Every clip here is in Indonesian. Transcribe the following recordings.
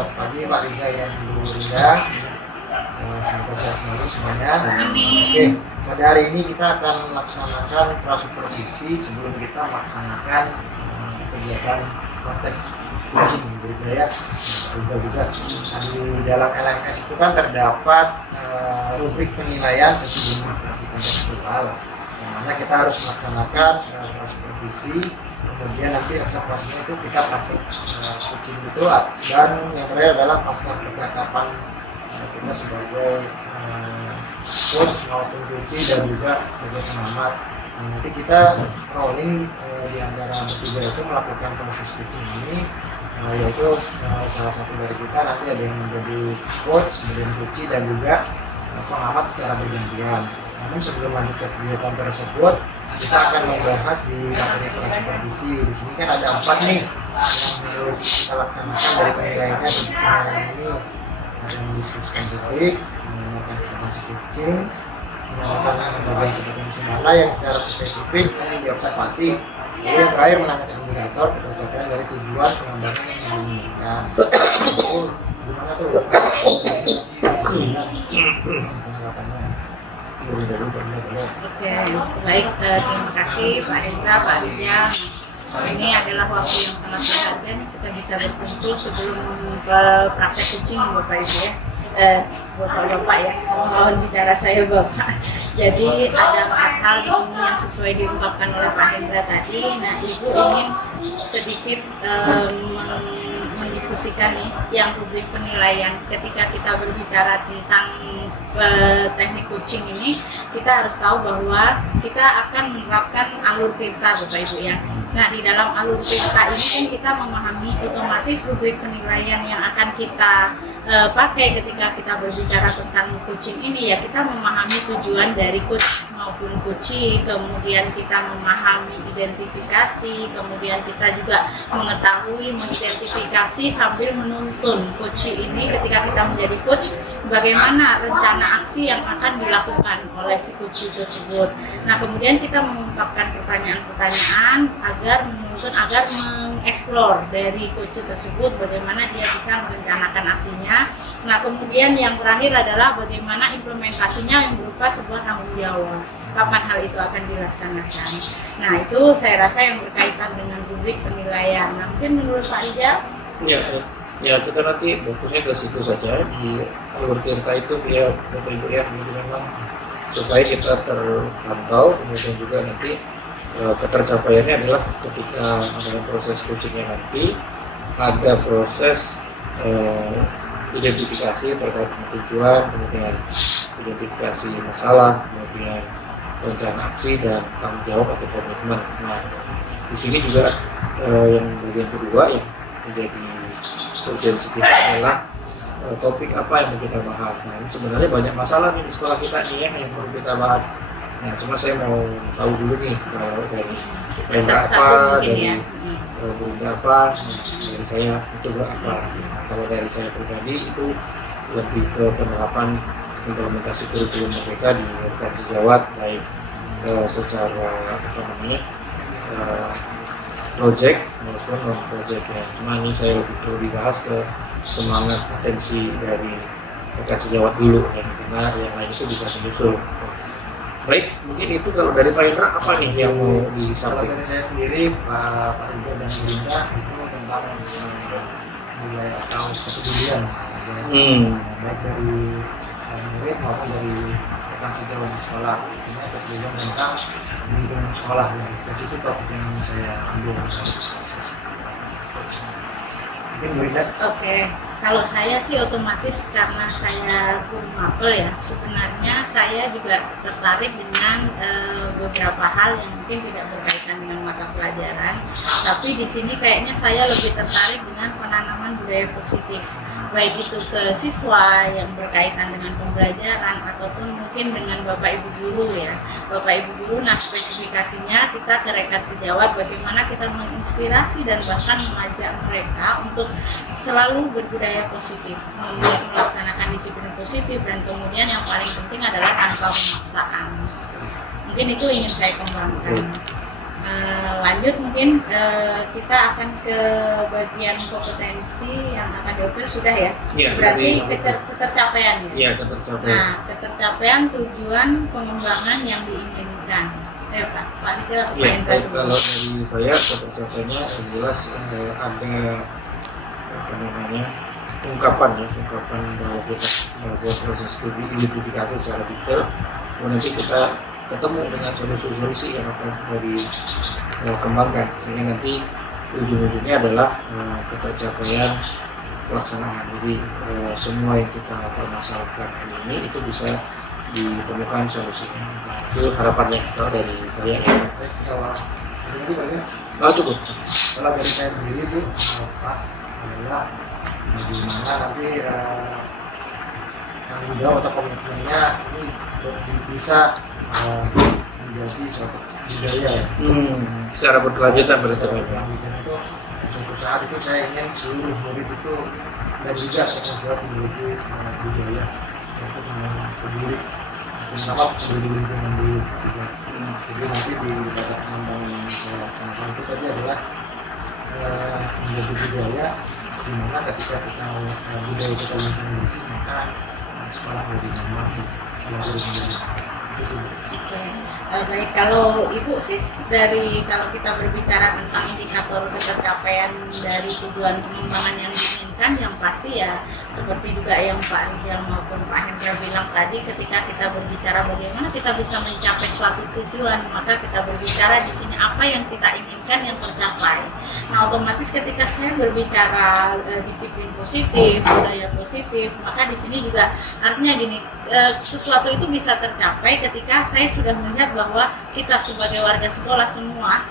selamat pagi Pak Riza dan Bu Rinda. Semoga sehat selalu semuanya. Oke, pada hari ini kita akan melaksanakan prasupervisi sebelum kita melaksanakan kegiatan praktek coaching budaya. Juga di dalam LMS itu kan terdapat rubrik penilaian sesi demonstrasi kontekstual, yang mana kita harus melaksanakan prasupervisi, kemudian nanti observasinya itu kita praktik coaching itu, dan yang terakhir adalah pasca percakapan kita sebagai coach maupun coach dan juga sebagai pengamat. Nanti kita rolling di antara bertiga itu melakukan proses coaching ini, yaitu salah satu dari kita nanti ada yang menjadi coach, kemudian coach dan juga pengamat secara bergantian. Namun sebelum lanjut ke kegiatan tersebut, kita akan membahas di materi prasupervisi. Di sini kan ada 4 nih yang harus kita laksanakan dari penilaiannya. Ini ada mendiskusikan topik, menggunakan informasi coaching, menggunakan bagian kompetensi mana yang secara spesifik yang diobservasi. Lalu yang terakhir menanyakan indikator ketercapaian dari tujuan pengembangan yang diinginkan. Gimana tuh? Oke, baik, terima kasih Pak Hendra, Pak Rizya. Ini adalah waktu yang sangat berharga nih, kita bisa berkumpul sebelum praktek coaching Bapak Ibu ya. Bapak ya, mohon bicara saya Bapak. Jadi ada 4 hal di sini yang sesuai diungkapkan oleh Pak Hendra tadi. Nah, Ibu ingin sedikit mendiskusikan nih yang rubrik penilaian. Ketika kita berbicara tentang teknik coaching ini, kita harus tahu bahwa kita akan menerapkan alur tirta Bapak Ibu ya. Nah, di dalam alur tirta ini kan kita memahami otomatis rubrik penilaian yang akan kita pakai ketika kita berbicara tentang coaching ini ya, kita memahami tujuan dari coach maupun coachee, kemudian kita memahami identifikasi, kemudian kita juga mengetahui mengidentifikasi sambil menuntun coachee ini ketika kita menjadi coach, bagaimana rencana aksi yang akan dilakukan oleh si coachee tersebut. Nah, kemudian kita mengungkapkan pertanyaan-pertanyaan agar mengeksplor dari coachee tersebut bagaimana dia bisa merencanakan aksinya. Nah, kemudian yang terakhir adalah bagaimana implementasinya yang berupa sebuah tanggung jawab. Kapan hal itu akan dilaksanakan. Nah, itu saya rasa yang berkaitan dengan rubrik penilaian. Nah, mungkin menurut Pak Rijal? Ya, kita nanti fokusnya ke situ saja di alur tirta itu ya Bapak Ibu ya, memang supaya kita terpantau, kemudian juga nanti ketercapaiannya adalah ketika ada proses coachingnya nanti ada proses identifikasi terkait dengan tujuan, kemudian identifikasi masalah, kemudian rencana aksi dan tanggung jawab atau komitmen. Nah, di sini juga yang bagian kedua yang menjadi urgensi kita adalah topik apa yang mau kita bahas. Nah, ini sebenarnya banyak masalah nih di sekolah kita nih ya yang perlu kita bahas. Nah, cuma saya mau tahu dulu nih dari apa, dari berapa, dari saya itu berapa. Kalau dari saya pribadi itu lebih ke penerapan implementasi kurikulum mereka di Provinsi Jawa, baik secara project maupun non project ya. Cuma ini saya lebih perlu dibahas ke semangat atensi dari Provinsi Jawa dulu ya, karena yang lain itu bisa menyusul. Baik, mungkin itu kalau dari Pak Indra apa nih yang mau disampaikan? Dari saya sendiri, Pak Rinda dan Bu Rinda itu tentang nilai atau kepedulian, baik dari murid maupun dari rekan sejauh di sekolah. Ini kepedulian tentang lingkungan sekolah. Dari situ topik yang saya ambil dari proses. Mungkin Bu Rinda? Oke. Kalau saya sih otomatis karena saya guru mapel ya, sebenarnya saya juga tertarik dengan beberapa hal yang mungkin tidak berkaitan dengan mata pelajaran, tapi di sini kayaknya saya lebih tertarik dengan penanaman budaya positif, baik itu ke siswa yang berkaitan dengan pembelajaran ataupun mungkin dengan Bapak Ibu guru ya. Bapak Ibu guru, nah spesifikasinya kita ke rekan sejawat bagaimana kita menginspirasi dan bahkan mengajak mereka untuk selalu berbudaya positif, melaksanakan disiplin positif, dan kemudian yang paling penting adalah tanpa pemaksaan. Mungkin itu ingin saya kembangkan. lanjut mungkin kita akan ke bagian kompetensi yang akan diukur sudah ya. Iya, Berarti dari- ketercapaian ya. Iya, ketercapaian. Nah, ketercapaian tujuan pengembangan yang diinginkan. Pak Nikhil atau Pak Ya, Hendra dulu. kalau dari saya ketercapaiannya yang jelas ada apa namanya ungkapan bahwa kita melakukan proses studi identifikasi secara detail, kemudian nanti kita ketemu dengan solusi-solusi yang akan dikembangkan, sehingga nanti ujung-ujungnya adalah ketercapaian pelaksanaan. Jadi semua yang kita permasalahkan ini itu bisa ditemukan solusinya. Itu harapannya kalau dari saya. Kalau ini banyak. Cukup. Kalau dari saya sendiri Bu, Pak adalah bagaimana nanti tanggung jawab atau komitmennya ini bisa menjadi suatu budaya ya. Secara berkelanjutan berarti. Kelanjutan itu suatu saat itu saya ingin seluruh murid itu dan juga tanggung jawab menjadi budaya untuk peduli, terutama peduli lingkungan dulu juga. Jadi nanti di batas pengembangan yang saya lakukan itu tadi adalah menjadi budaya, di mana ketika kita budaya kita lingkungan bersih, maka sekolah menjadi nyaman, sekolah menjadi itu sih. Oke. Baik, kalau Ibu sih kalau kita berbicara tentang indikator ketercapaian dari tujuan pengembangan yang diinginkan, yang pasti ya seperti juga yang Pak Rizal maupun Pak Hendra bilang tadi, ketika kita berbicara bagaimana kita bisa mencapai suatu tujuan, maka kita berbicara di sini apa yang kita inginkan yang tercapai. Nah, otomatis ketika saya berbicara disiplin positif, budaya positif, maka di sini juga artinya gini, sesuatu itu bisa tercapai ketika saya sudah melihat bahwa kita sebagai warga sekolah semua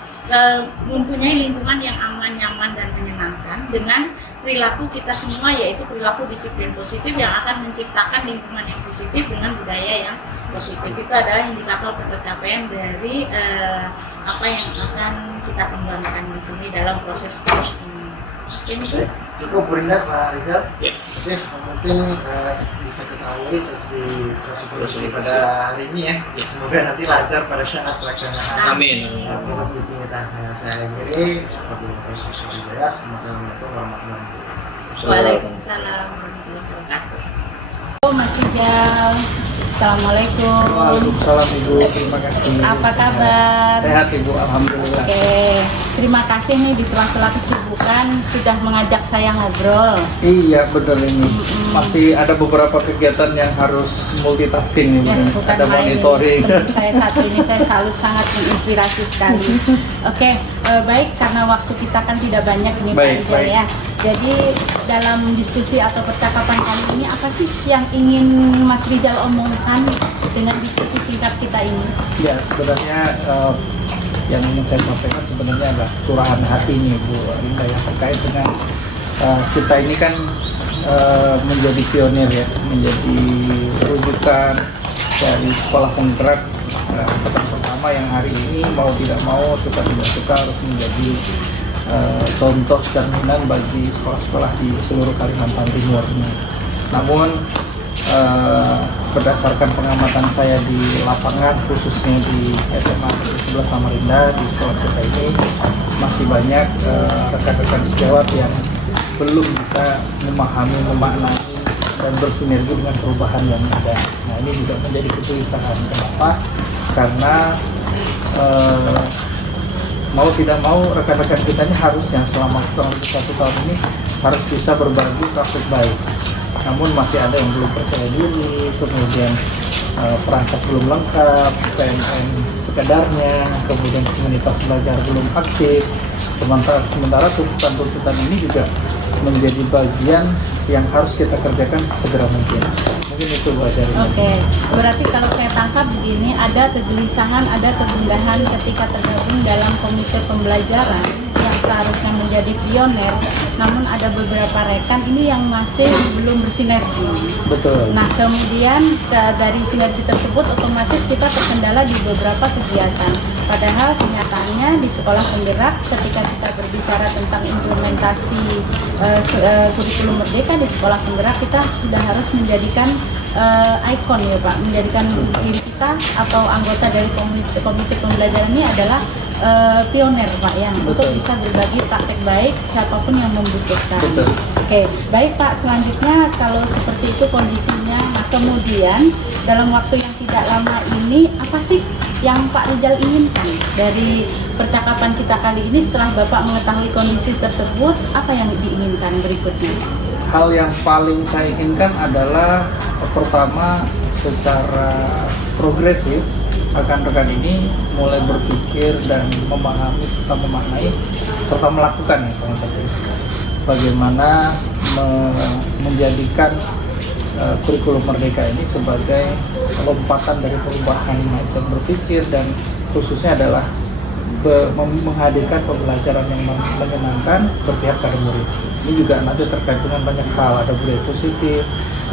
mempunyai lingkungan yang aman, nyaman, dan menyenangkan dengan perilaku kita semua, yaitu perilaku disiplin positif yang akan menciptakan lingkungan yang positif dengan budaya yang positif. Itu adalah indikator ketercapaian dari apa yang akan kita kembangkan di sini dalam proses course ini. Ini tuh Cukup berindah Pak Rizal. Ya. Oke, mungkin bisa kita akhiri sesi konsultasi pada hari ini ya. Ya. Semoga nanti lancar pada saat pelaksanaan. Amin. Proses meeting kita. Saya akhiri. Assalamualaikum warahmatullahi wabarakatuh. Waalaikumsalam warahmatullahi wabarakatuh. Mas Rijal, Assalamualaikum. Waalaikumsalam Ibu, terima kasih. Apa kabar? Sehat Ibu, alhamdulillah. Oke, terima kasih nih di sela-sela kesibukan sudah mengajak saya ngobrol. Iya betul ini. Masih ada beberapa kegiatan yang harus multitasking Ya, ini. bukan Ada main monitoring. nih. Seperti saya saat ini, saya selalu sangat menginspirasi sekali. Oke, baik, karena waktu kita kan tidak banyak nih Pak Baik, Rijal baik. ya. Jadi dalam diskusi atau percakapan kali ini apa sih yang ingin Mas Rijal omongkan dengan diskusi singkat kita ini? Ya sebenarnya yang ingin saya sampaikan sebenarnya adalah curahan hati nih Bu Linda yang terkait dengan kita ini kan menjadi pionir ya, menjadi rujukan dari sekolah penggerak angkatan pertama yang hari ini mau tidak mau, suka tidak suka harus menjadi contoh cerminan bagi sekolah-sekolah di seluruh Kalimantan Timur ini. Namun berdasarkan pengamatan saya di lapangan, khususnya di SMA 11 Samarinda, di sekolah kita ini masih banyak rekan-rekan sejawat yang belum bisa memahami, memaknai dan bersinergi dengan perubahan yang ada. Nah ini juga menjadi kegelisahan. Kenapa? Karena mau tidak mau rekan-rekan kita ini harusnya selama kurang lebih 1 tahun ini harus bisa berbagi praktik baik. Namun masih ada yang belum percaya diri, kemudian perangkat belum lengkap, PMN sekedarnya, kemudian komunitas belajar belum aktif. Sementara tuntutan ini juga menjadi bagian yang harus kita kerjakan segera mungkin. Mungkin itu Bu Ajarin. Oke, berarti kalau saya tangkap begini, ada kegelisahan, ada kegundahan ketika tergabung dalam komite pembelajaran yang seharusnya menjadi pionir, namun ada beberapa rekan ini yang masih belum bersinergi. Betul. Nah, kemudian dari sinergi tersebut otomatis kita terkendala di beberapa kegiatan. Padahal kenyataannya di sekolah penggerak ketika kita berbicara tentang implementasi kurikulum merdeka di sekolah penggerak, kita sudah harus menjadikan ikon ya Pak, menjadikan diri kita atau anggota dari komite pembelajaran ini adalah pionir Pak ya, untuk Betul. bisa berbagi praktek baik siapapun yang membutuhkan. Betul. Oke, baik Pak, selanjutnya kalau seperti itu kondisinya, nah kemudian dalam waktu yang tidak lama ini apa sih yang Pak Rizal inginkan dari percakapan kita kali ini? Setelah Bapak mengetahui kondisi tersebut, apa yang diinginkan berikutnya? Hal yang paling saya inginkan adalah pertama, secara progresif rekan-rekan ini mulai berpikir dan memahami serta memaknai serta melakukan ya, bagaimana menjadikan kurikulum Merdeka ini sebagai lompatan dari perubahan mindset berpikir, dan khususnya adalah menghadirkan pembelajaran yang menyenangkan berpihak pada murid. Ini juga nanti terkait dengan banyak hal, ada budaya positif,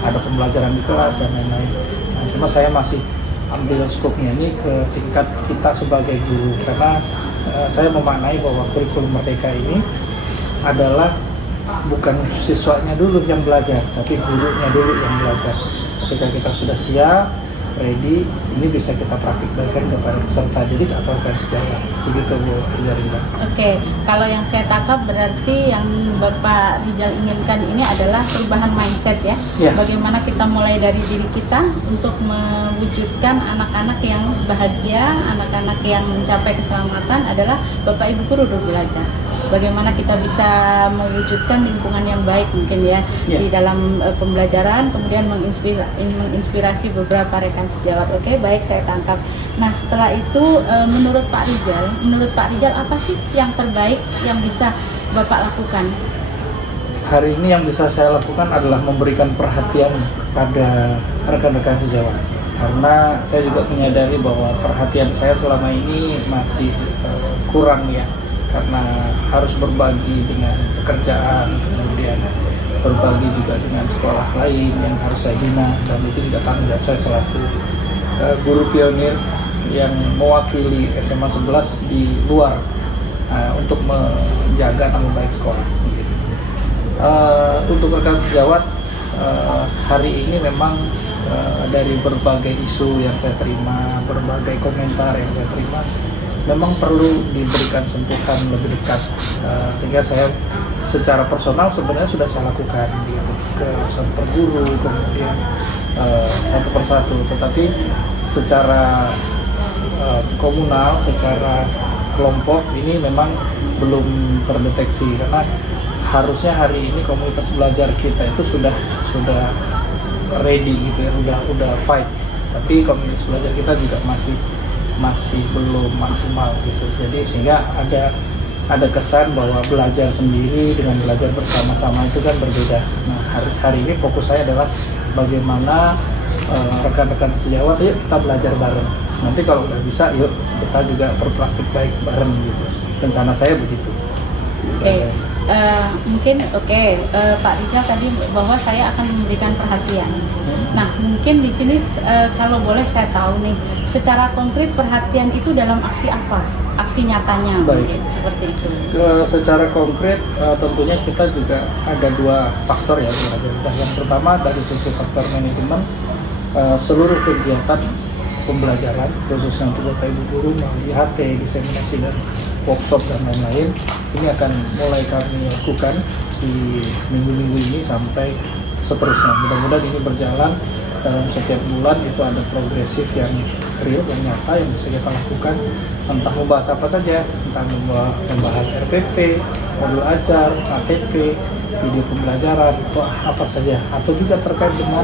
ada pembelajaran di kelas dan lain-lain. Nah, cuma saya masih ambil skopnya ini ke tingkat kita sebagai guru, karena saya memaknai bahwa kurikulum Merdeka ini adalah bukan siswanya dulu yang belajar, tapi gurunya dulu yang belajar. Ketika kita sudah siap, ready, ini bisa kita praktikkan kepada peserta didik atau rekan sejawat. Begitu Bu Rizal. Oke, kalau yang saya tangkap berarti yang Bapak Rizal inginkan ini adalah perubahan mindset ya. Ya. Bagaimana kita mulai dari diri kita untuk mewujudkan anak-anak yang bahagia, anak-anak yang mencapai keselamatan adalah Bapak Ibu guru dulu belajar. Bagaimana kita bisa mewujudkan lingkungan yang baik mungkin ya, Ya. di dalam pembelajaran, kemudian menginspirasi beberapa rekan sejawat. Oke, baik, saya tangkap. Nah, setelah itu menurut Pak Rizal apa sih yang terbaik yang bisa Bapak lakukan? Hari ini yang bisa saya lakukan adalah memberikan perhatian pada rekan-rekan sejawat, karena saya juga menyadari bahwa perhatian saya selama ini masih kurang ya, karena harus berbagi dengan pekerjaan, kemudian berbagi juga dengan sekolah lain yang harus saya bina, dan itu juga tanggung jawab saya selaku guru pionir yang mewakili SMA 11 di luar untuk menjaga nama baik sekolah. Untuk rekan sejawat, hari ini memang dari berbagai isu yang saya terima, berbagai komentar yang saya terima, memang perlu diberikan sentuhan lebih dekat, sehingga saya secara personal sebenarnya sudah saya lakukan gitu, ke satu guru, kemudian satu persatu, tetapi secara komunal, secara kelompok ini memang belum terdeteksi, karena harusnya hari ini komunitas belajar kita itu sudah ready gitu ya, udah fight, tapi komunitas belajar kita juga masih belum maksimal gitu. Jadi sehingga ada kesan bahwa belajar sendiri dengan belajar bersama-sama itu kan berbeda. Nah, hari ini fokus saya adalah bagaimana rekan-rekan sejawat, yuk kita belajar bareng. Nanti kalau udah bisa, yuk kita juga berpraktik baik bareng gitu. Rencana saya begitu. Oke. Mungkin Pak Rizal tadi bahwa saya akan memberikan perhatian. Nah, mungkin di sini kalau boleh saya tahu nih, secara konkret perhatian itu dalam aksi apa? Aksi nyatanya Baik. mungkin seperti itu. Secara konkret tentunya kita juga ada dua faktor ya. Yang pertama dari sisi faktor manajemen, seluruh kegiatan pembelajaran khususnya untuk Bapak Ibu guru melalui HT, diseminasi dan workshop dan lain-lain, ini akan mulai kami lakukan di minggu-minggu ini sampai seterusnya. Mudah-mudahan ini berjalan dalam setiap bulan, itu ada progresif yang real, yang nyata yang bisa kita lakukan, entah membahas apa saja, entah membahas RPP, modul ajar, ATP, video pembelajaran, atau apa saja, atau juga terkait dengan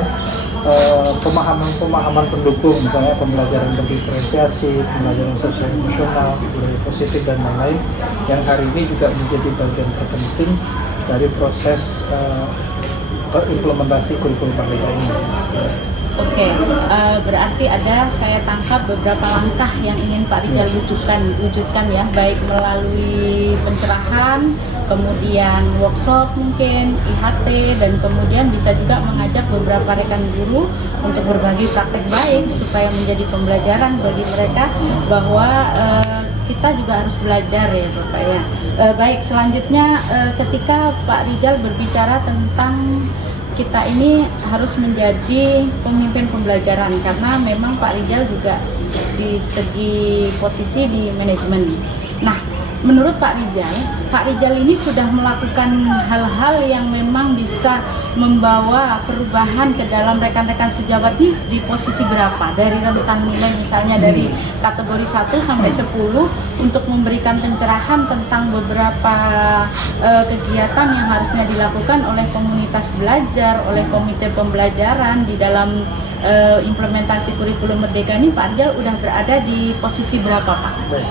pemahaman pendukung, misalnya pembelajaran berdiferensiasi, pembelajaran sosial emosional, budaya positif dan lain-lain, yang hari ini juga menjadi bagian terpenting dari proses implementasi kurikulum Merdeka ini. Oke, berarti saya tangkap beberapa langkah yang ingin Pak Rizal wujudkan ya, baik melalui pencerahan, kemudian workshop mungkin, IHT, dan kemudian bisa juga mengajak beberapa rekan guru untuk berbagi praktek baik supaya menjadi pembelajaran bagi mereka bahwa kita juga harus belajar ya Bapak ya. Baik, selanjutnya ketika Pak Rizal berbicara tentang kita ini harus menjadi pemimpin pembelajaran, karena memang Pak Rizal juga di segi posisi di manajemen. Nah, menurut Pak Rijal ini sudah melakukan hal-hal yang memang bisa membawa perubahan ke dalam rekan-rekan sejawat ini di posisi berapa? Dari rentang nilai misalnya dari kategori 1 sampai 10 untuk memberikan pencerahan tentang beberapa kegiatan yang harusnya dilakukan oleh komunitas belajar, oleh komite pembelajaran di dalam implementasi kurikulum Merdeka ini. Pak Rijal udah berada di posisi berapa, Pak? Baik.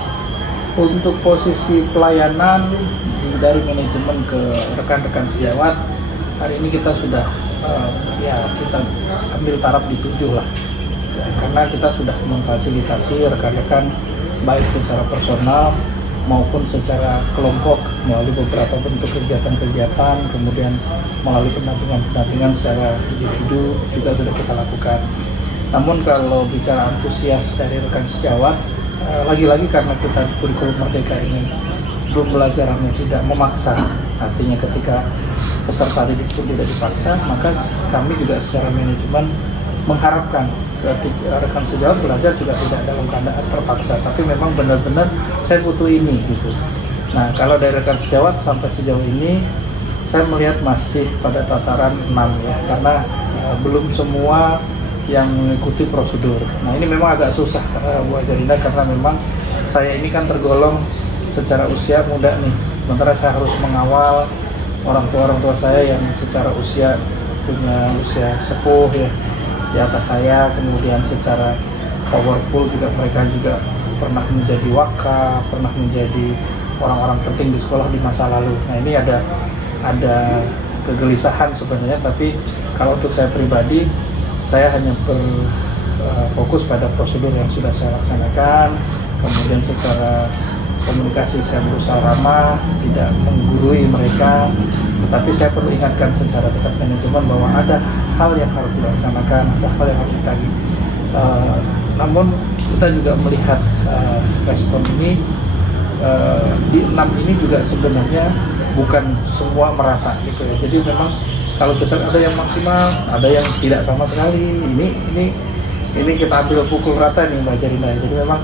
Untuk posisi pelayanan dari manajemen ke rekan-rekan sejawat, hari ini kita sudah kita ambil taraf di 7 lah, karena kita sudah memfasilitasi rekan-rekan baik secara personal maupun secara kelompok melalui beberapa bentuk kegiatan-kegiatan, kemudian melalui pendampingan secara individu juga sudah kita lakukan. Namun kalau bicara antusias dari rekan sejawat, lagi-lagi karena kita kurikulum Merdeka ini pembelajarannya tidak memaksa, artinya ketika peserta didik pun tidak dipaksa, maka kami juga secara manajemen mengharapkan rekan sejawat belajar juga tidak dalam keadaan terpaksa, tapi memang benar-benar saya butuh ini gitu. Nah, kalau dari rekan sejawat sampai sejauh ini saya melihat masih pada tataran 6 ya, karena belum semua yang mengikuti prosedur. Nah, ini memang agak susah Bu Ajarinda, karena memang saya ini kan tergolong secara usia muda nih, sementara saya harus mengawal orang tua saya yang secara usia punya usia sepuh ya di atas saya, kemudian secara powerful juga mereka juga pernah menjadi wakaf, pernah menjadi orang-orang penting di sekolah di masa lalu. Nah, ini ada kegelisahan sebenarnya, tapi kalau untuk saya pribadi, saya hanya berfokus pada prosedur yang sudah saya laksanakan, kemudian secara komunikasi saya berusaha ramah, tidak menggurui mereka, tetapi saya perlu ingatkan secara dekat manajemen bahwa ada hal yang harus dilaksanakan, ada hal yang harus ditagih. Namun kita juga melihat respon ini, di 6 ini juga sebenarnya bukan semua merata gitu ya. Jadi memang kalau kita ada yang maksimal, ada yang tidak sama sekali. Ini kita ambil pukul rata nih Mbak Ajarinda. Jadi memang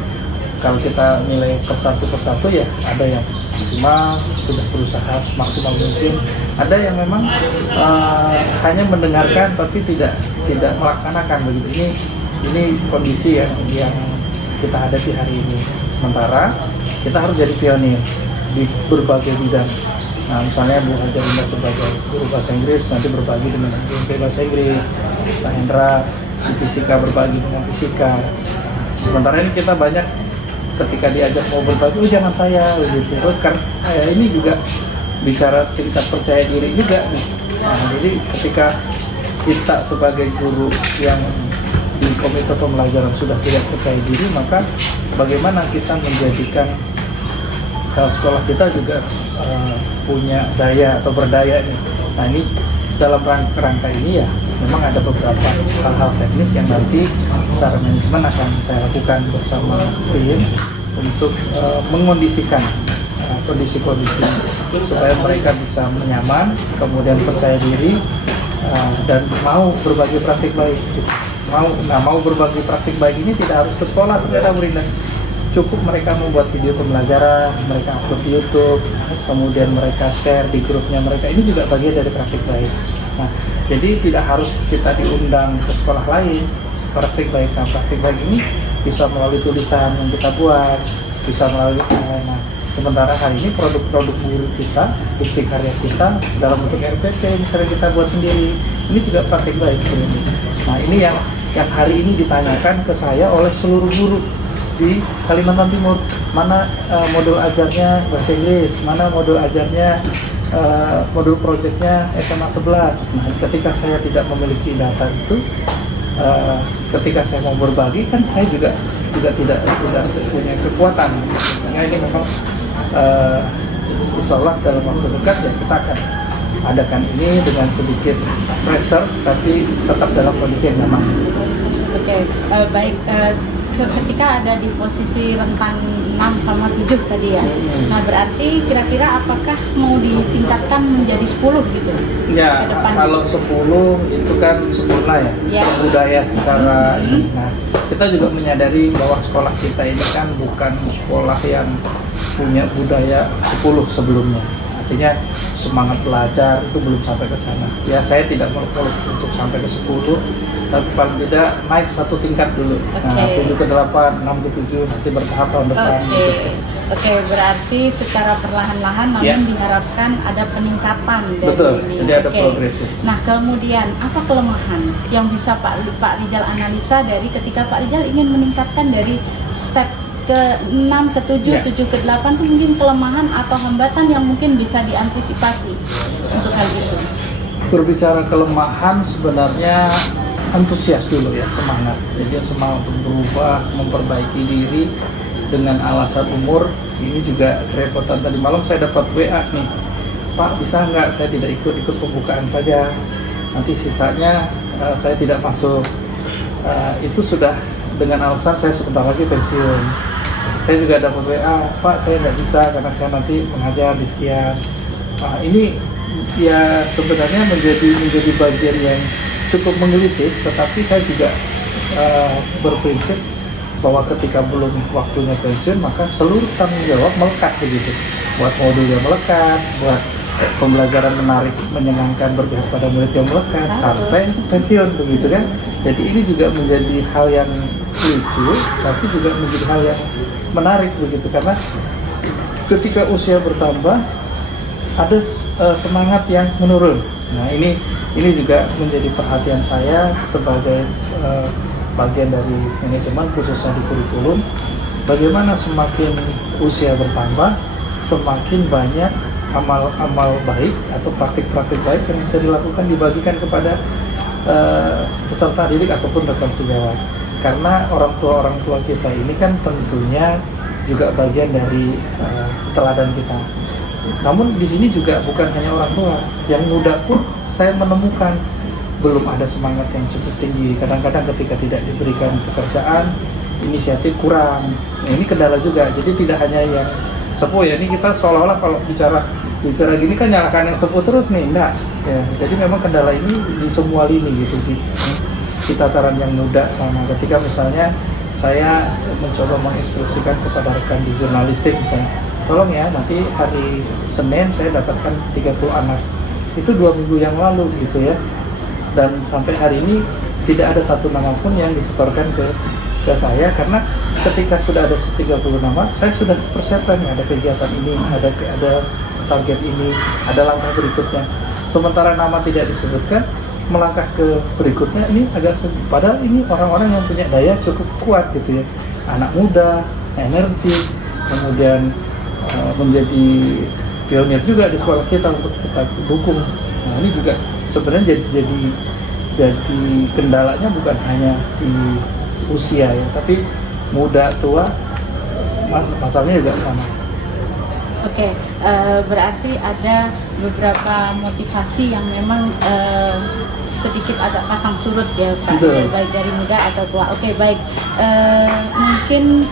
kalau kita nilai persatu ya ada yang maksimal, sudah berusaha semaksimal mungkin. Ada yang memang hanya mendengarkan tapi tidak melaksanakan begitu. Ini kondisi yang kita hadapi hari ini. Sementara kita harus jadi pionir di berbagai bidang. Nah, misalnya Bu Ajarinda sebagai guru bahasa Inggris nanti berbagi dengan guru bahasa Inggris, Pak Hendra di fisika berbagi dengan fisika. Sementara ini kita banyak ketika diajak mau berbagi, jangan saya begitu. Terus kan ini juga bicara tingkat percaya diri juga nih. Nah, jadi ketika kita sebagai guru yang di komite pembelajaran sudah tidak percaya diri, maka bagaimana kita menjadikan sekolah kita juga punya daya atau berdaya nih. Nah, ini dalam rangka ini ya memang ada beberapa hal-hal teknis yang nanti secara manajemen akan saya lakukan bersama tim untuk mengkondisikan kondisi-kondisi supaya mereka bisa nyaman, kemudian percaya diri dan mau berbagi praktik baik. Mau berbagi praktik baik ini tidak harus ke sekolah, ternyata muridnya. Cukup mereka membuat video pembelajaran, mereka upload di YouTube, kemudian mereka share di grupnya mereka. Ini juga bagian dari praktik baik. Nah, jadi tidak harus kita diundang ke sekolah lain. Praktik baik ini bisa melalui tulisan yang kita buat, bisa melalui nah, sementara hari ini produk-produk guru kita, bukti karya kita dalam bentuk RPP misalnya kita buat sendiri. Ini juga praktik baik. Nah, ini yang hari ini ditanyakan ke saya oleh seluruh guru di Kalimantan Timur, mana modul ajarnya bahasa Inggris, mana modul ajarnya modul proyeknya SMA 11. Nah, ketika saya tidak memiliki data itu, ketika saya mau berbagi kan saya juga tidak punya kekuatan. Karena ini memang insya Allah dalam waktu dekat ya kita akan adakan ini dengan sedikit pressure tapi tetap dalam kondisi yang nyaman. Oke, baik. Ketika ada di posisi rentang 6 sama 7 tadi ya. Nah, berarti kira-kira apakah mau ditingkatkan menjadi 10 gitu? Ya, kalau 10 itu kan sempurna ya. Budaya secara ini. Nah, kita juga menyadari bahwa sekolah kita ini kan bukan sekolah yang punya budaya 10 sebelumnya. Artinya semangat belajar itu belum sampai ke sana. Ya saya tidak muluk-muluk untuk sampai ke 10, tapi paling tidak naik satu tingkat dulu. Nah, 7 ke 8, 6 ke 7 nanti bertahap tahun depan. Gitu. Oke, berarti secara perlahan-lahan namun diharapkan ada peningkatan dari Betul, ini. jadi ada progresif. Nah, kemudian apa kelemahan yang bisa Pak Rijal analisa dari ketika Pak Rijal ingin meningkatkan dari step ke-6, ke-7, 7 ke-8 itu mungkin kelemahan atau hambatan yang mungkin bisa diantisipasi untuk hal itu? Berbicara kelemahan sebenarnya antusias dulu ya, semangat. Jadi semangat untuk berubah, memperbaiki diri dengan alasan umur. Ini juga kerepotan. Tadi malam saya dapat WA nih, Pak bisa nggak saya tidak ikut pembukaan saja, nanti sisanya saya tidak masuk. Itu sudah dengan alasan saya sebentar lagi pensiun. Saya juga dapat WA, Pak saya nggak bisa karena saya nanti mengajar di sekian. Ini ya sebenarnya menjadi bagian yang cukup menggelitik, tetapi saya juga berprinsip bahwa ketika belum waktunya pensiun maka seluruh tanggung jawab melekat begitu, buat modulnya melekat, buat pembelajaran menarik, menyenangkan, berpihak pada murid yang melekat sampai pensiun begitu kan. Jadi ini juga menjadi hal yang lucu, tapi juga menjadi hal yang menarik begitu, karena ketika usia bertambah ada semangat yang menurun. Nah ini juga menjadi perhatian saya sebagai bagian dari manajemen khususnya di kurikulum. Bagaimana semakin usia bertambah, semakin banyak amal-amal baik atau praktik-praktik baik yang bisa dilakukan, dibagikan kepada peserta didik ataupun rekan sejawat. Karena orang tua kita ini kan tentunya juga bagian dari teladan kita. Namun di sini juga bukan hanya orang tua, yang muda pun saya menemukan belum ada semangat yang cukup tinggi. Kadang-kadang ketika tidak diberikan pekerjaan, inisiatif kurang. Nah, ini kendala juga. Jadi tidak hanya yang sepuh ya. Ini kita seolah-olah kalau bicara gini kan nyalakan yang sepuh terus nih, enggak. Ya, jadi memang kendala ini di semua lini gitu, di tataran yang muda sama. Ketika misalnya saya mencoba menginstruksikan kepada rekan di jurnalistik misalnya, tolong ya nanti hari Senin saya dapatkan 30 anak. Itu 2 minggu yang lalu gitu ya. Dan sampai hari ini tidak ada satu nama pun yang disetorkan ke saya, karena ketika sudah ada 30 nama, saya sudah persiapkan ada kegiatan ini, ada target ini, ada langkah berikutnya. Sementara nama tidak disebutkan, melangkah ke berikutnya ini agak sulit. Padahal ini orang-orang yang punya daya cukup kuat gitu ya, anak muda, energi, kemudian menjadi pionir juga di sekolah kita untuk kita dukung. Nah ini juga sebenarnya jadi kendalanya bukan hanya di usia ya, tapi muda tua masalahnya juga sama. Oke, berarti ada beberapa motivasi yang memang sedikit agak pasang surut ya Pak, baik dari muda atau tua. Oke, baik. Mungkin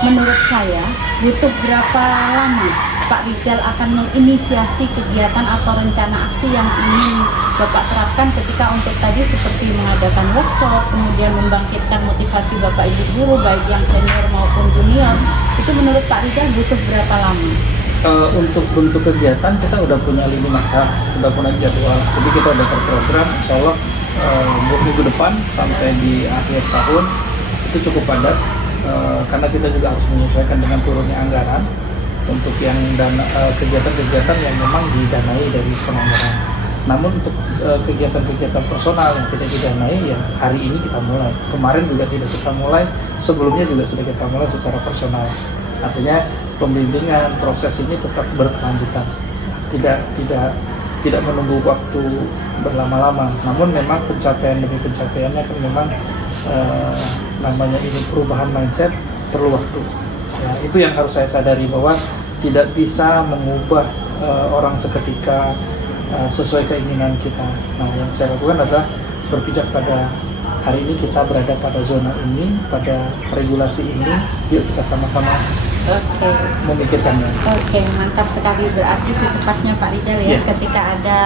menurut saya butuh berapa lama Pak Rijal akan menginisiasi kegiatan atau rencana aksi yang ingin Bapak terapkan ketika untuk tadi seperti mengadakan workshop, kemudian membangkitkan motivasi Bapak Ibu guru baik yang senior maupun junior, itu menurut Pak Rijal butuh berapa lama? Untuk bentuk kegiatan kita udah punya lini masa, udah punya jadwal, jadi kita udah terprogram. Insya Allah minggu depan sampai di akhir tahun itu cukup padat, karena kita juga harus menyesuaikan dengan turunnya anggaran untuk yang kegiatan-kegiatan yang memang didanai dari penganggaran. Namun untuk kegiatan-kegiatan personal yang tidak didanai ya hari ini kita mulai. Kemarin juga tidak kita mulai, sebelumnya juga sudah kita mulai secara personal. Artinya pembimbingan proses ini tetap berkelanjutan, tidak menunggu waktu berlama-lama. Namun memang pencapaian demi pencapaiannya kan memang namanya ini perubahan mindset perlu waktu. Ya, itu yang harus saya sadari, bahwa tidak bisa mengubah orang seketika sesuai keinginan kita. Nah, yang saya lakukan adalah berpijak pada hari ini kita berada pada zona ini, pada regulasi ini, yuk kita sama-sama Oke. memikirkannya. Oke, mantap sekali. Berarti secepatnya Pak Rizal ya, Iya. ketika ada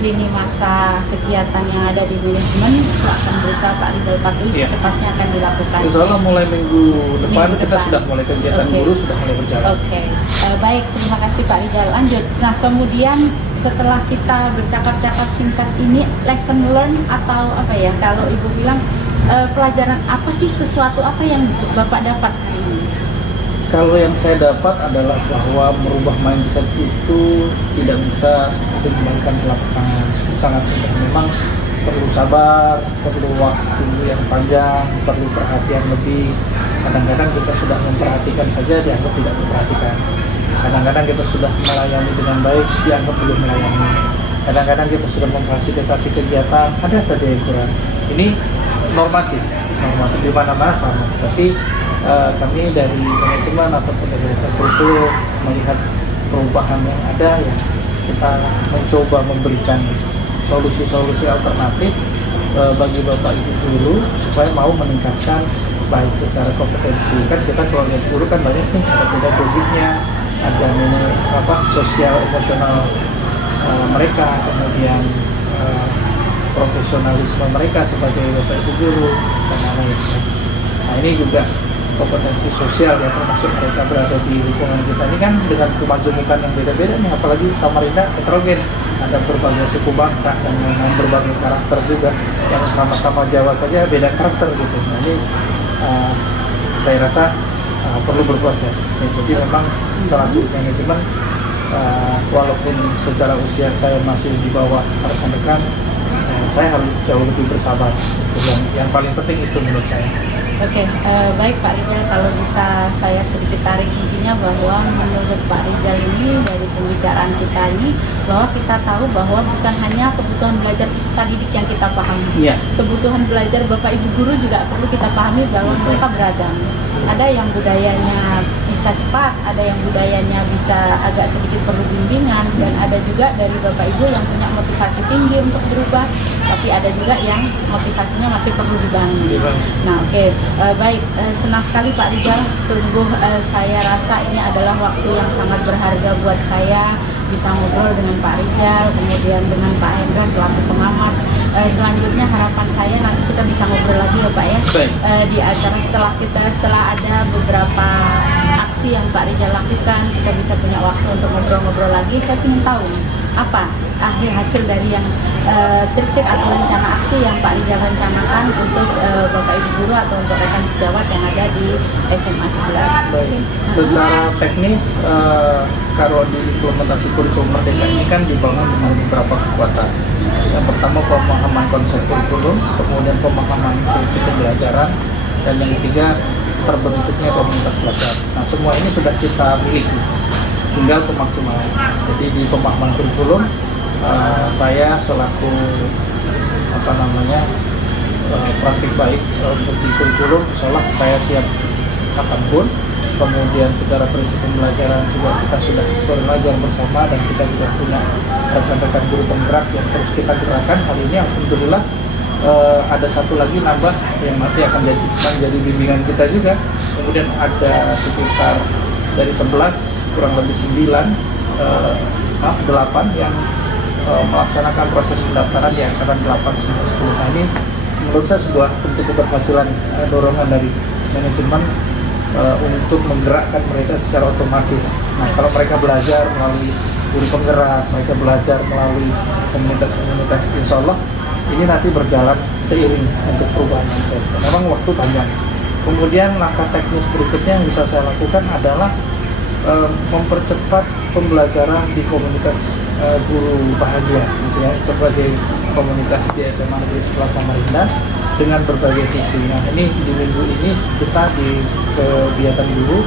lini masa kegiatan yang ada di manajemen, akan berusaha Pak Rizal patuhi Iya. secepatnya akan dilakukan. Insya Allah mulai minggu depan Minggu kita depan. sudah mulai kegiatan Oke. guru sudah mulai berjalan. Oke, baik, terima kasih Pak Rizal. Lanjut. Nah, kemudian setelah kita bercakap-cakap singkat ini, lesson learn atau apa ya? Kalau Ibu bilang pelajaran apa sih, sesuatu apa yang Bapak dapat hari ini? Kalau yang saya dapat adalah bahwa merubah mindset itu tidak bisa seperti kembalikan telapak tangan. Itu sangat mudah. Memang perlu sabar, perlu waktu yang panjang, perlu perhatian lebih. Kadang-kadang kita sudah memperhatikan saja dianggap tidak memperhatikan. Kadang-kadang kita sudah melayani dengan baik, dianggap belum melayani. Kadang-kadang kita sudah memfasilitasi kegiatan, ada saja yang kurang. Ini normatif di mana-mana sama. Tapi kami dari manajemen ataupun dari kurikulum melihat perubahan yang ada, ya kita mencoba memberikan solusi-solusi alternatif bagi Bapak Ibu guru supaya mau meningkatkan baik secara kompetensi. Kan kita kalau lihat guru kan banyak nih, ada pedagogiknya, ada sosial emosional mereka, kemudian profesionalisme mereka sebagai Bapak Ibu guru dan lain-lain. Nah, ini juga kompetensi sosial ya, termasuk mereka berada di lingkungan kita ini kan dengan kemajemukan yang beda-beda nih, apalagi Samarinda heterogen, ada berbagai suku bangsa dan dengan berbagai karakter juga, yang sama-sama Jawa saja beda karakter gitu. Nah, ini saya rasa perlu berproses. Ya, jadi memang selaku manajemen, walaupun secara usia saya masih di bawah rekan-rekan, saya harus jauh lebih bersabar. Yang paling penting itu menurut saya. Oke, baik Pak Rizal, kalau bisa saya sedikit tarik intinya bahwa menurut Pak Rizal ini dari pembicaraan kita ini, bahwa kita tahu bahwa bukan hanya kebutuhan belajar peserta didik yang kita pahami. Iya. Kebutuhan belajar Bapak Ibu guru juga perlu kita pahami bahwa mereka beragam. Ada yang budayanya bisa cepat, ada yang budayanya bisa agak sedikit perlu bimbingan, dan ada juga dari Bapak Ibu yang punya motivasi tinggi untuk berubah, tapi ada juga yang motivasinya masih perlu dibangun. Nah, oke. Baik, senang sekali Pak Rizal. Sungguh saya rasa ini adalah waktu yang sangat berharga buat saya, bisa ngobrol dengan Pak Rizal, kemudian dengan Pak Hendra selaku pengamat. Selanjutnya harapan saya nanti kita bisa ngobrol lagi ya Pak ya. Baik. Di acara setelah ada beberapa aksi yang Pak Rizal lakukan, kita bisa punya waktu untuk ngobrol-ngobrol lagi. Saya ingin tahu apa akhir hasil dari yang trik-trik atau rencana aksi yang Pak Rizal rencanakan untuk Bapak Ibu guru atau untuk rekan sejawat yang ada di SMA 11. Baik. Secara teknis, kalau di implementasi kurikulum Merdeka ini kan dibangun dengan beberapa kekuatan. Yang pertama pemahaman konsep kurikulum, kemudian pemahaman prinsip pembelajaran, dan yang ketiga terbentuknya komunitas belajar. Nah, semua ini sudah kita miliki, tinggal pemaksimalan. Jadi di pemahaman kurikulum, saya selaku praktik baik untuk di kurikulum, insyaallah saya siap kapanpun. Kemudian secara prinsip pembelajaran juga kita sudah belajar bersama, dan kita juga punya rekan-rekan guru penggerak yang terus kita gerakkan. Hari ini alhamdulillah ada satu lagi nambah yang nanti akan jadi bimbingan kita juga. Kemudian ada sekitar dari 11 kurang lebih 8 yang melaksanakan proses pendaftaran di angkatan 8, 9, 10. Nah, ini menurut saya sebuah bentuk keberhasilan, dorongan dari manajemen untuk menggerakkan mereka secara otomatis. Nah, kalau mereka belajar melalui guru penggerak, mereka belajar melalui komunitas-komunitas, insya Allah ini nanti berjalan seiring untuk perubahan mindset. Memang waktu panjang. Kemudian langkah teknis berikutnya yang bisa saya lakukan adalah mempercepat pembelajaran di komunitas guru bahagia, gitu ya, sebagai komunitas di SMA Negeri 11 Samarinda dengan berbagai visi. Nah, ini di minggu ini kita di kegiatan guru,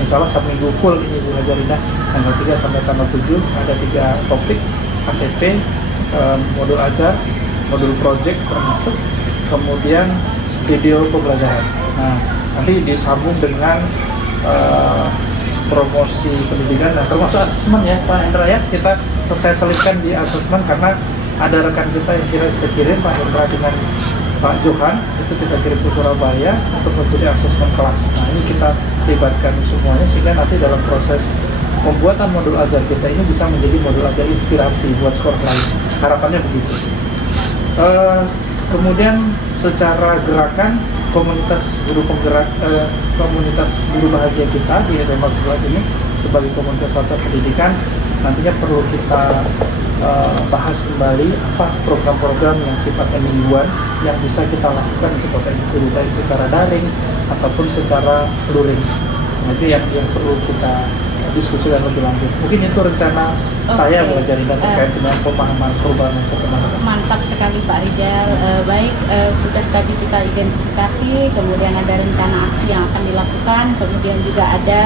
insya Allah satu minggu full ini Bu Hajarindah, tanggal 3 sampai tanggal 7 ada 3 topik, KTP, modul ajar, modul project termasuk, kemudian video pembelajaran. Nah, nanti disambung dengan promosi pendidikan, dan termasuk asesmen ya Pak Hendra ya. Kita selesai selipkan di asesmen karena ada rekan kita yang kita kirim Pak Hendra dengan Pak Johan itu kita kirim ke Surabaya untuk mengikuti asesmen kelas. Nah ini kita libatkan semuanya sehingga nanti dalam proses pembuatan modul ajar kita ini bisa menjadi modul ajar inspirasi buat sekolah lain. Harapannya begitu. Kemudian secara gerakan komunitas guru penggerak, komunitas guru bahagia kita di SMA 11 ini sebagai komunitas satuan pendidikan nantinya perlu kita bahas kembali apa program-program yang sifatnya mingguan yang bisa kita lakukan untuk Bapak Ibu guru baik secara daring ataupun secara luring. Nah, itu yang perlu kita diskusikan lebih lanjut. Mungkin itu rencana saya belajar dan terkait dengan pemahaman perubahan masa teman-teman. Mantap sekali Pak Rizal. Baik, sudah tadi kita identifikasi, kemudian ada rencana aksi yang akan dilakukan, kemudian juga ada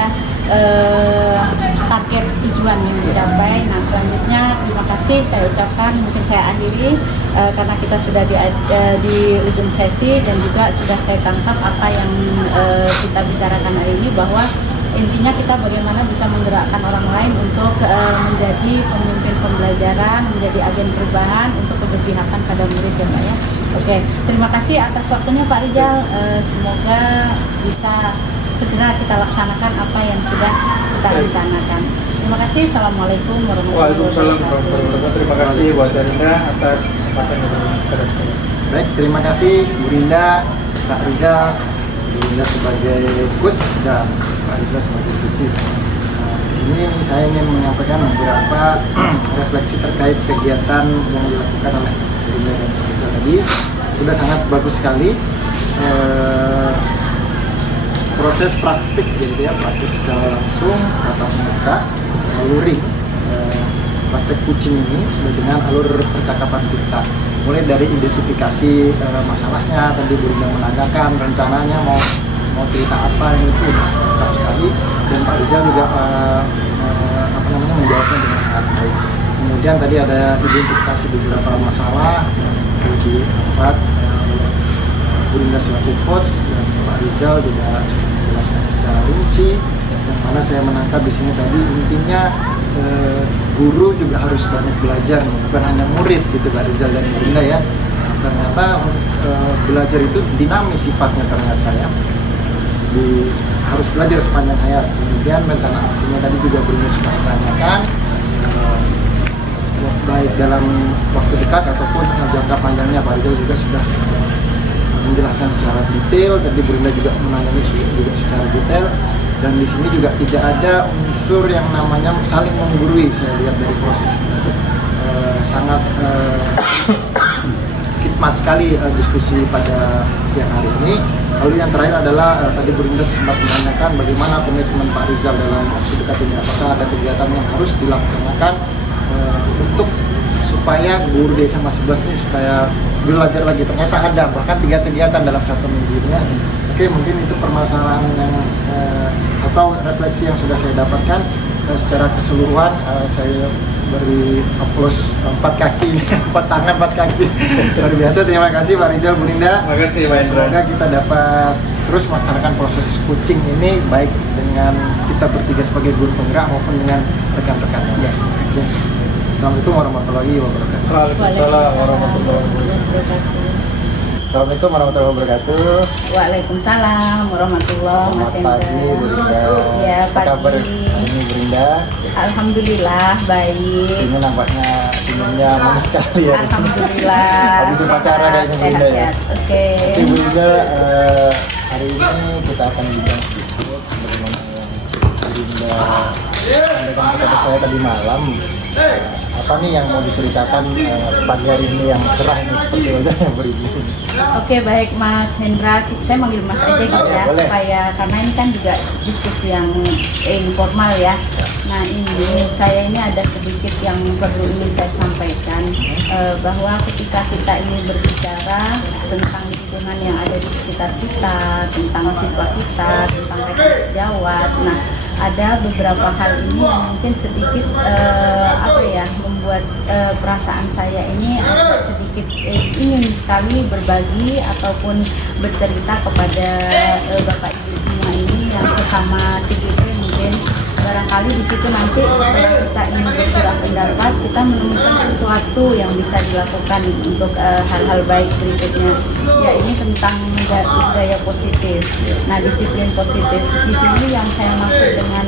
target tujuan yang dicapai. Nah selanjutnya terima kasih saya ucapkan, mungkin saya akhiri karena kita sudah di ujung sesi dan juga sudah saya tangkap apa yang kita bicarakan hari ini, bahwa intinya kita bagaimana bisa menggerakkan orang lain untuk menjadi pemimpin pembelajaran, menjadi agen perubahan untuk keberpihakan pada murid ya Pak ya. Oke, terima kasih atas waktunya Pak Rizal. Semoga bisa segera kita laksanakan apa yang sudah kita rencanakan. Terima kasih. Assalamualaikum warahmatullahi wabarakatuh. Terima kasih buat Rinda atas kesempatan yang diberikan. Baik, terima kasih Bu Rinda, Pak Rizal, Bu Rinda sebagai coach dan Pak Rizal sebagai coach. Di sini saya ingin menyampaikan beberapa refleksi terkait kegiatan yang dilakukan oleh Bu Rinda dan Pak Rizal tadi. Sudah sangat bagus sekali. Proses praktik gitu ya, praktik secara langsung atau muka, secara luring. Praktek coaching ini dengan alur percakapan kita, mulai dari identifikasi masalahnya, tadi Bu Rinda menanyakan rencananya mau cerita apa, yang itu lengkap sekali, dan Pak Rizal juga menjawabnya dengan sangat baik. Kemudian tadi ada identifikasi beberapa masalah yang diangkat Bu Rinda selaku coach, dan Pak Rizal juga menjelaskan secara rinci. Yang mana saya menangkap di sini tadi intinya guru juga harus banyak belajar, bukan hanya murid gitu Pak Rizal dan Bu Rinda ya. Ternyata belajar itu dinamis sifatnya ternyata ya. Harus belajar sepanjang hayat. Kemudian rencana aksinya tadi juga Bu Rinda sudah tanyakan, baik dalam waktu dekat ataupun jangka panjangnya Pak Rizal juga sudah menjelaskan secara detail. Tadi Bu Rinda juga menangani juga secara detail, dan di sini juga tidak ada unsur yang namanya saling menggurui. Saya lihat dari proses ini sangat khidmat sekali diskusi pada siang hari ini. Lalu yang terakhir adalah tadi Bu Rinda sempat menanyakan bagaimana komitmen Pak Rizal dalam waktu dekat ini, apakah ada kegiatan yang harus dilaksanakan untuk supaya guru di SMA 11 ini supaya belajar lagi. Ternyata ada bahkan 3 kegiatan dalam 1 minggu ini. Oke, mungkin itu permasalahan yang atau refleksi yang sudah saya dapatkan. Secara keseluruhan saya beri aplaus 4 kaki, 4 tangan 4 kaki. Luar biasa, terima kasih Pak Rizal, Bu Rinda. Terima kasih Pak Indra. Semoga kita dapat terus melaksanakan proses coaching ini baik dengan kita bertiga sebagai guru penggerak maupun dengan rekan-rekan. Ya. Assalamualaikum warahmatullahi wabarakatuh. Waalaikumsalam warahmatullahi wabarakatuh. Assalamualaikum warahmatullahi wabarakatuh. Waalaikumsalam warahmatullahi Selamat wabarakatuh. pagi Bu Rinda. Ya, Apa kabar pagi. hari ini Bu Rinda? Alhamdulillah baik. Ini nampaknya senyumnya manis sekali ya. Alhamdulillah. Habis upacara kayaknya Bu Rinda ya. Sehat-sehat. Oke. Oke Bu Rinda, hari ini kita akan bincang sedikit sebagaimana yang Bu Rinda sampaikan kepada saya tadi malam. Apa nih yang mau diceritakan pagi hari ini yang cerah ini seperti wajahnya Bu Rinda? Oke, baik Mas Hendra, saya manggil Mas aja gitu ya, Boleh. supaya karena ini kan juga diskusi yang informal ya. Nah ini saya ini ada sedikit yang perlu ingin saya sampaikan, bahwa ketika kita ini berbicara tentang lingkungan yang ada di sekitar kita, tentang siswa kita, tentang rekan sejawat, nah ada beberapa hal ini yang mungkin sedikit membuat perasaan saya ini agak sedikit ingin sekali berbagi ataupun bercerita kepada Bapak Ibu semua ini yang sesama TGP mungkin barangkali di situ nanti setelah kita ingin bersurah pendapat, kita menemukan sesuatu yang bisa dilakukan untuk hal-hal baik berikutnya. Ya, ini tentang budaya positif. Nah, disiplin positif di sini yang saya maksud dengan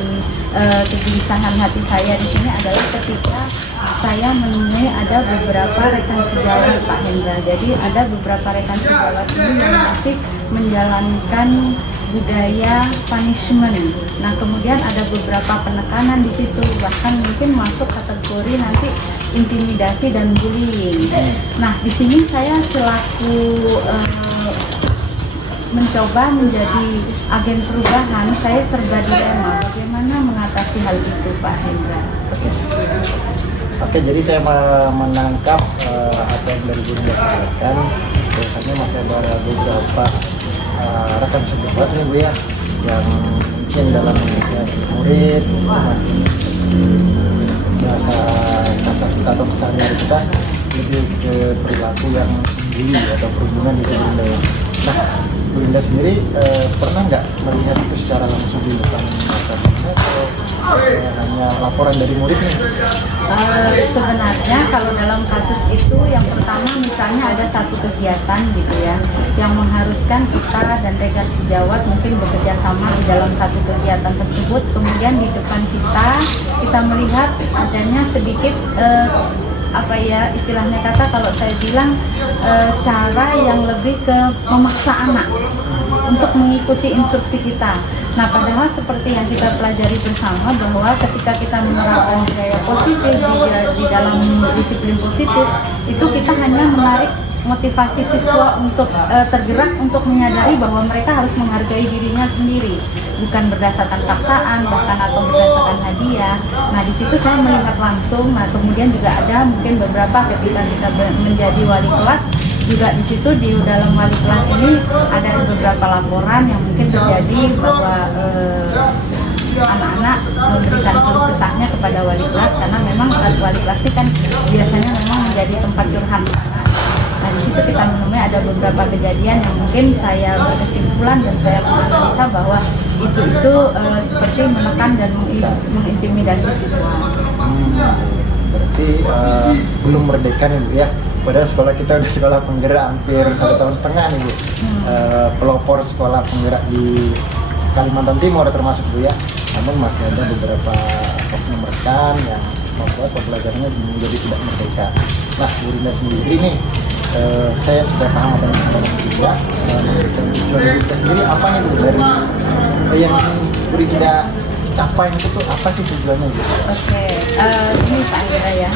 kegelisahan hati saya di sini adalah ketika saya menemui ada beberapa rekan sejawat Pak Hendra. Jadi ada beberapa rekan sejawat ini yang masih menjalankan budaya punishment. Nah, kemudian ada beberapa penekanan di situ, bahkan mungkin masuk kategori nanti intimidasi dan bullying. Nah, di sini saya selaku mencoba menjadi agen perubahan, saya serba dilema bagaimana mengatasi hal itu, Pak Hendra. Oke, jadi saya menangkap apa yang dari Bu Rinda sampaikan, bahwasanya masih ada beberapa rekan sejawat nih Bu ya, yang mungkin dalam mendidik murid itu masih bahasa kasar kita atau sehari-hari kita lebih ke perilaku yang bully atau perundungan itu Bu Rinda ya. Nah, Bu Rinda sendiri pernah nggak melihat itu secara langsung di depan mata atau hanya laporan dari murid nih? Sebenarnya kalau dalam kasus itu yang pertama misalnya ada satu kegiatan gitu ya yang mengharuskan kita dan rekan sejawat mungkin bekerja sama di dalam satu kegiatan tersebut, kemudian di depan kita melihat adanya sedikit apa ya istilahnya kata kalau saya bilang cara yang lebih ke memaksa anak untuk mengikuti instruksi kita. Nah, padahal seperti yang kita pelajari bersama bahwa ketika kita menerapkan budaya positif di dalam disiplin positif itu kita hanya menarik motivasi siswa untuk tergerak untuk menyadari bahwa mereka harus menghargai dirinya sendiri, bukan berdasarkan paksaan bahkan atau berdasarkan hadiah. Nah, di situ saya melihat langsung. Nah, kemudian juga ada mungkin beberapa ketika kita menjadi wali kelas juga di situ di dalam wali kelas ini ada beberapa laporan yang mungkin terjadi bahwa anak-anak memberikan keluh kesahnya kepada wali kelas karena memang wali kelas itu kan biasanya memang menjadi tempat curhat. Nah, di situ kita menemui ada beberapa kejadian yang mungkin saya berkesimpulan dan saya menganalisa bahwa itu seperti menekan dan mengintimidasi siswa. Berarti belum merdeka nih Bu ya. Padahal sekolah kita udah sekolah penggerak hampir 1,5 tahun nih Bu. Pelopor sekolah penggerak di Kalimantan Timur termasuk Bu ya. Namun masih ada beberapa oknum rekan yang membuat pembelajarannya menjadi tidak merdeka. Nah, Bu Rinda sendiri nih, saya sudah paham apa yang disampaikan juga. Maksudnya Bu Rinda sendiri apa nih Bu dari yang Bu Rinda capai itu tuh apa sih tujuannya Bu? Oke, ini Pak Hendra ya.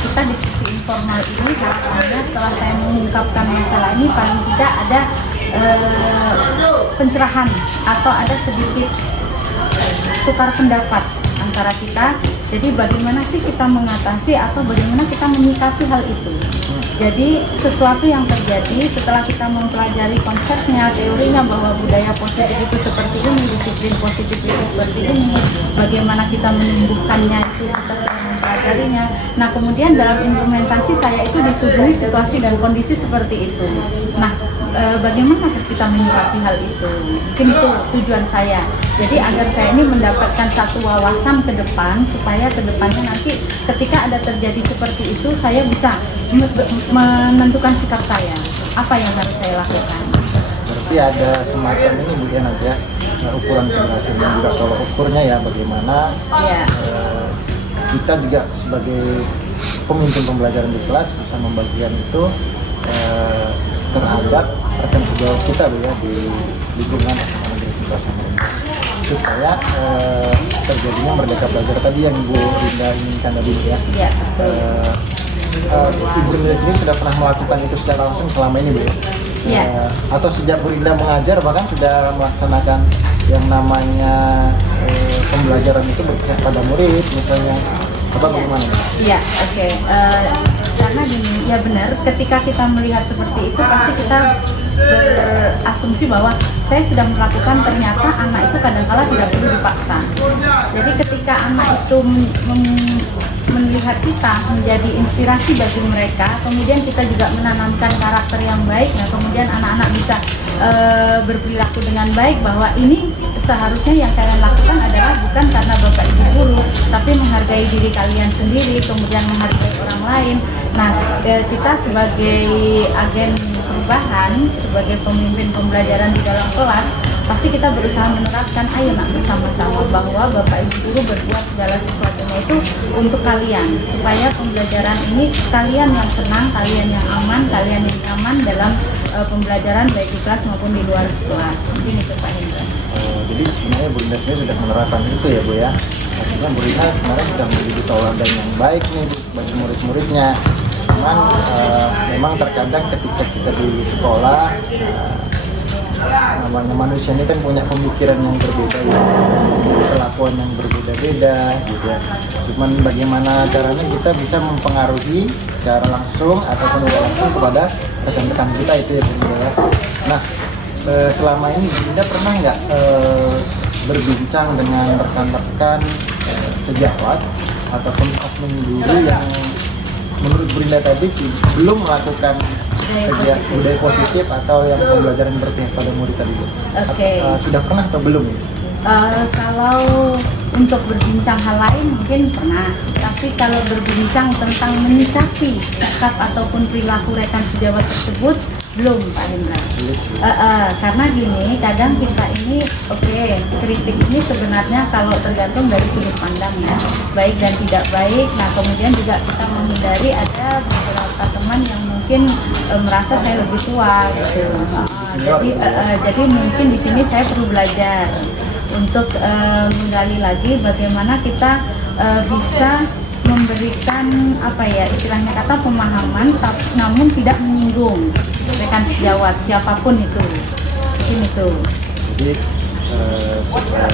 Kita diskusi informal ini harapannya setelah saya mengungkapkan masalah ini paling tidak ada pencerahan atau ada sedikit tukar pendapat antara kita. Jadi bagaimana sih kita mengatasi atau bagaimana kita menyikapi hal itu. Jadi sesuatu yang terjadi setelah kita mempelajari konsepnya, teorinya bahwa budaya positif itu seperti ini, disiplin positif itu seperti ini, bagaimana kita menumbuhkannya itu kita sudah mempelajarinya. Nah, kemudian dalam implementasi saya itu disuguhi situasi dan kondisi seperti itu. Nah, bagaimana kita menyikapi hal itu? Mungkin itu tujuan saya. Jadi agar saya ini mendapatkan satu wawasan ke depan supaya ke depannya nanti ketika ada terjadi seperti itu saya bisa menentukan sikap saya. Apa yang harus saya lakukan? Berarti ada semacam ini Bu ya nanti ya, ukuran keberhasilan dan juga tolok ukurnya ya bagaimana kita juga sebagai pemimpin pembelajaran di kelas bisa membagikan itu terhadap rekan sejawat kita Bu ya di lingkungan SMA Negeri 11 Samarinda supaya terjadinya merdeka belajar tadi yang Bu Rinda inginkan tadi ya. Iya. Ibu Rinda sendiri sudah pernah melakukan itu secara langsung selama ini Bu ya? Iya. Atau sejak Bu Rinda mengajar bahkan sudah melaksanakan yang namanya pembelajaran itu berpihak pada murid misalnya apa bagaimana? Iya, oke. Karena gini, ya benar, ketika kita melihat seperti itu pasti kita berasumsi bahwa saya sudah melakukan, ternyata anak itu kadang-kala tidak perlu dipaksa. Jadi ketika anak itu melihat kita menjadi inspirasi bagi mereka, kemudian kita juga menanamkan karakter yang baik, nah kemudian anak-anak bisa berperilaku dengan baik bahwa ini seharusnya yang kalian lakukan adalah bukan karena Bapak Ibu guru, tapi menghargai diri kalian sendiri, kemudian menghargai orang lain. Nah, kita sebagai agen perubahan, sebagai pemimpin pembelajaran di dalam kelas, pasti kita berusaha menerapkan, ayo nak bersama-sama bahwa Bapak Ibu guru berbuat segala sesuatunya itu untuk kalian, supaya pembelajaran ini kalian yang senang, kalian yang aman, kalian yang nyaman dalam pembelajaran baik di kelas maupun di luar kelas. Mungkin itu Pak Hendra. Jadi sebenarnya Bu Rina sendiri sudah menerapkan itu ya Bu ya. Artinya Bu Rina sebenarnya sudah menjadi tauladan yang baik nih Bu, bagi murid-muridnya. Cuman memang terkadang ketika kita di sekolah, namanya manusia ini kan punya pemikiran yang berbeda ya, kelakuan yang berbeda-beda gitu ya. Cuman bagaimana caranya kita bisa mempengaruhi secara langsung ataupun tidak langsung kepada rekan-rekan kita itu ya Bu ya. Nah, selama ini Bunda pernah nggak berbincang dengan rekan-rekan sejawat ataupun oknum guru yang menurut Bunda tadi belum melakukan kegiatan budaya positif atau yang pembelajaran berpihak pada murid tadi Bu? Sudah pernah atau belum? Kalau untuk berbincang hal lain mungkin pernah, tapi kalau berbincang tentang menyikapi sikap ataupun perilaku rekan sejawat tersebut belum Pak Hendra. Karena gini, kadang kita ini kritik ini sebenarnya kalau tergantung dari sudut pandang ya, baik dan tidak baik. Nah kemudian juga kita menghindari ada beberapa teman yang mungkin merasa saya lebih tua gitu. Jadi mungkin di sini saya perlu belajar untuk menggali lagi bagaimana kita bisa memberikan istilahnya kata pemahaman, namun tidak menyinggung rekan sejawat siapapun itu. Mungkin itu. Jadi secara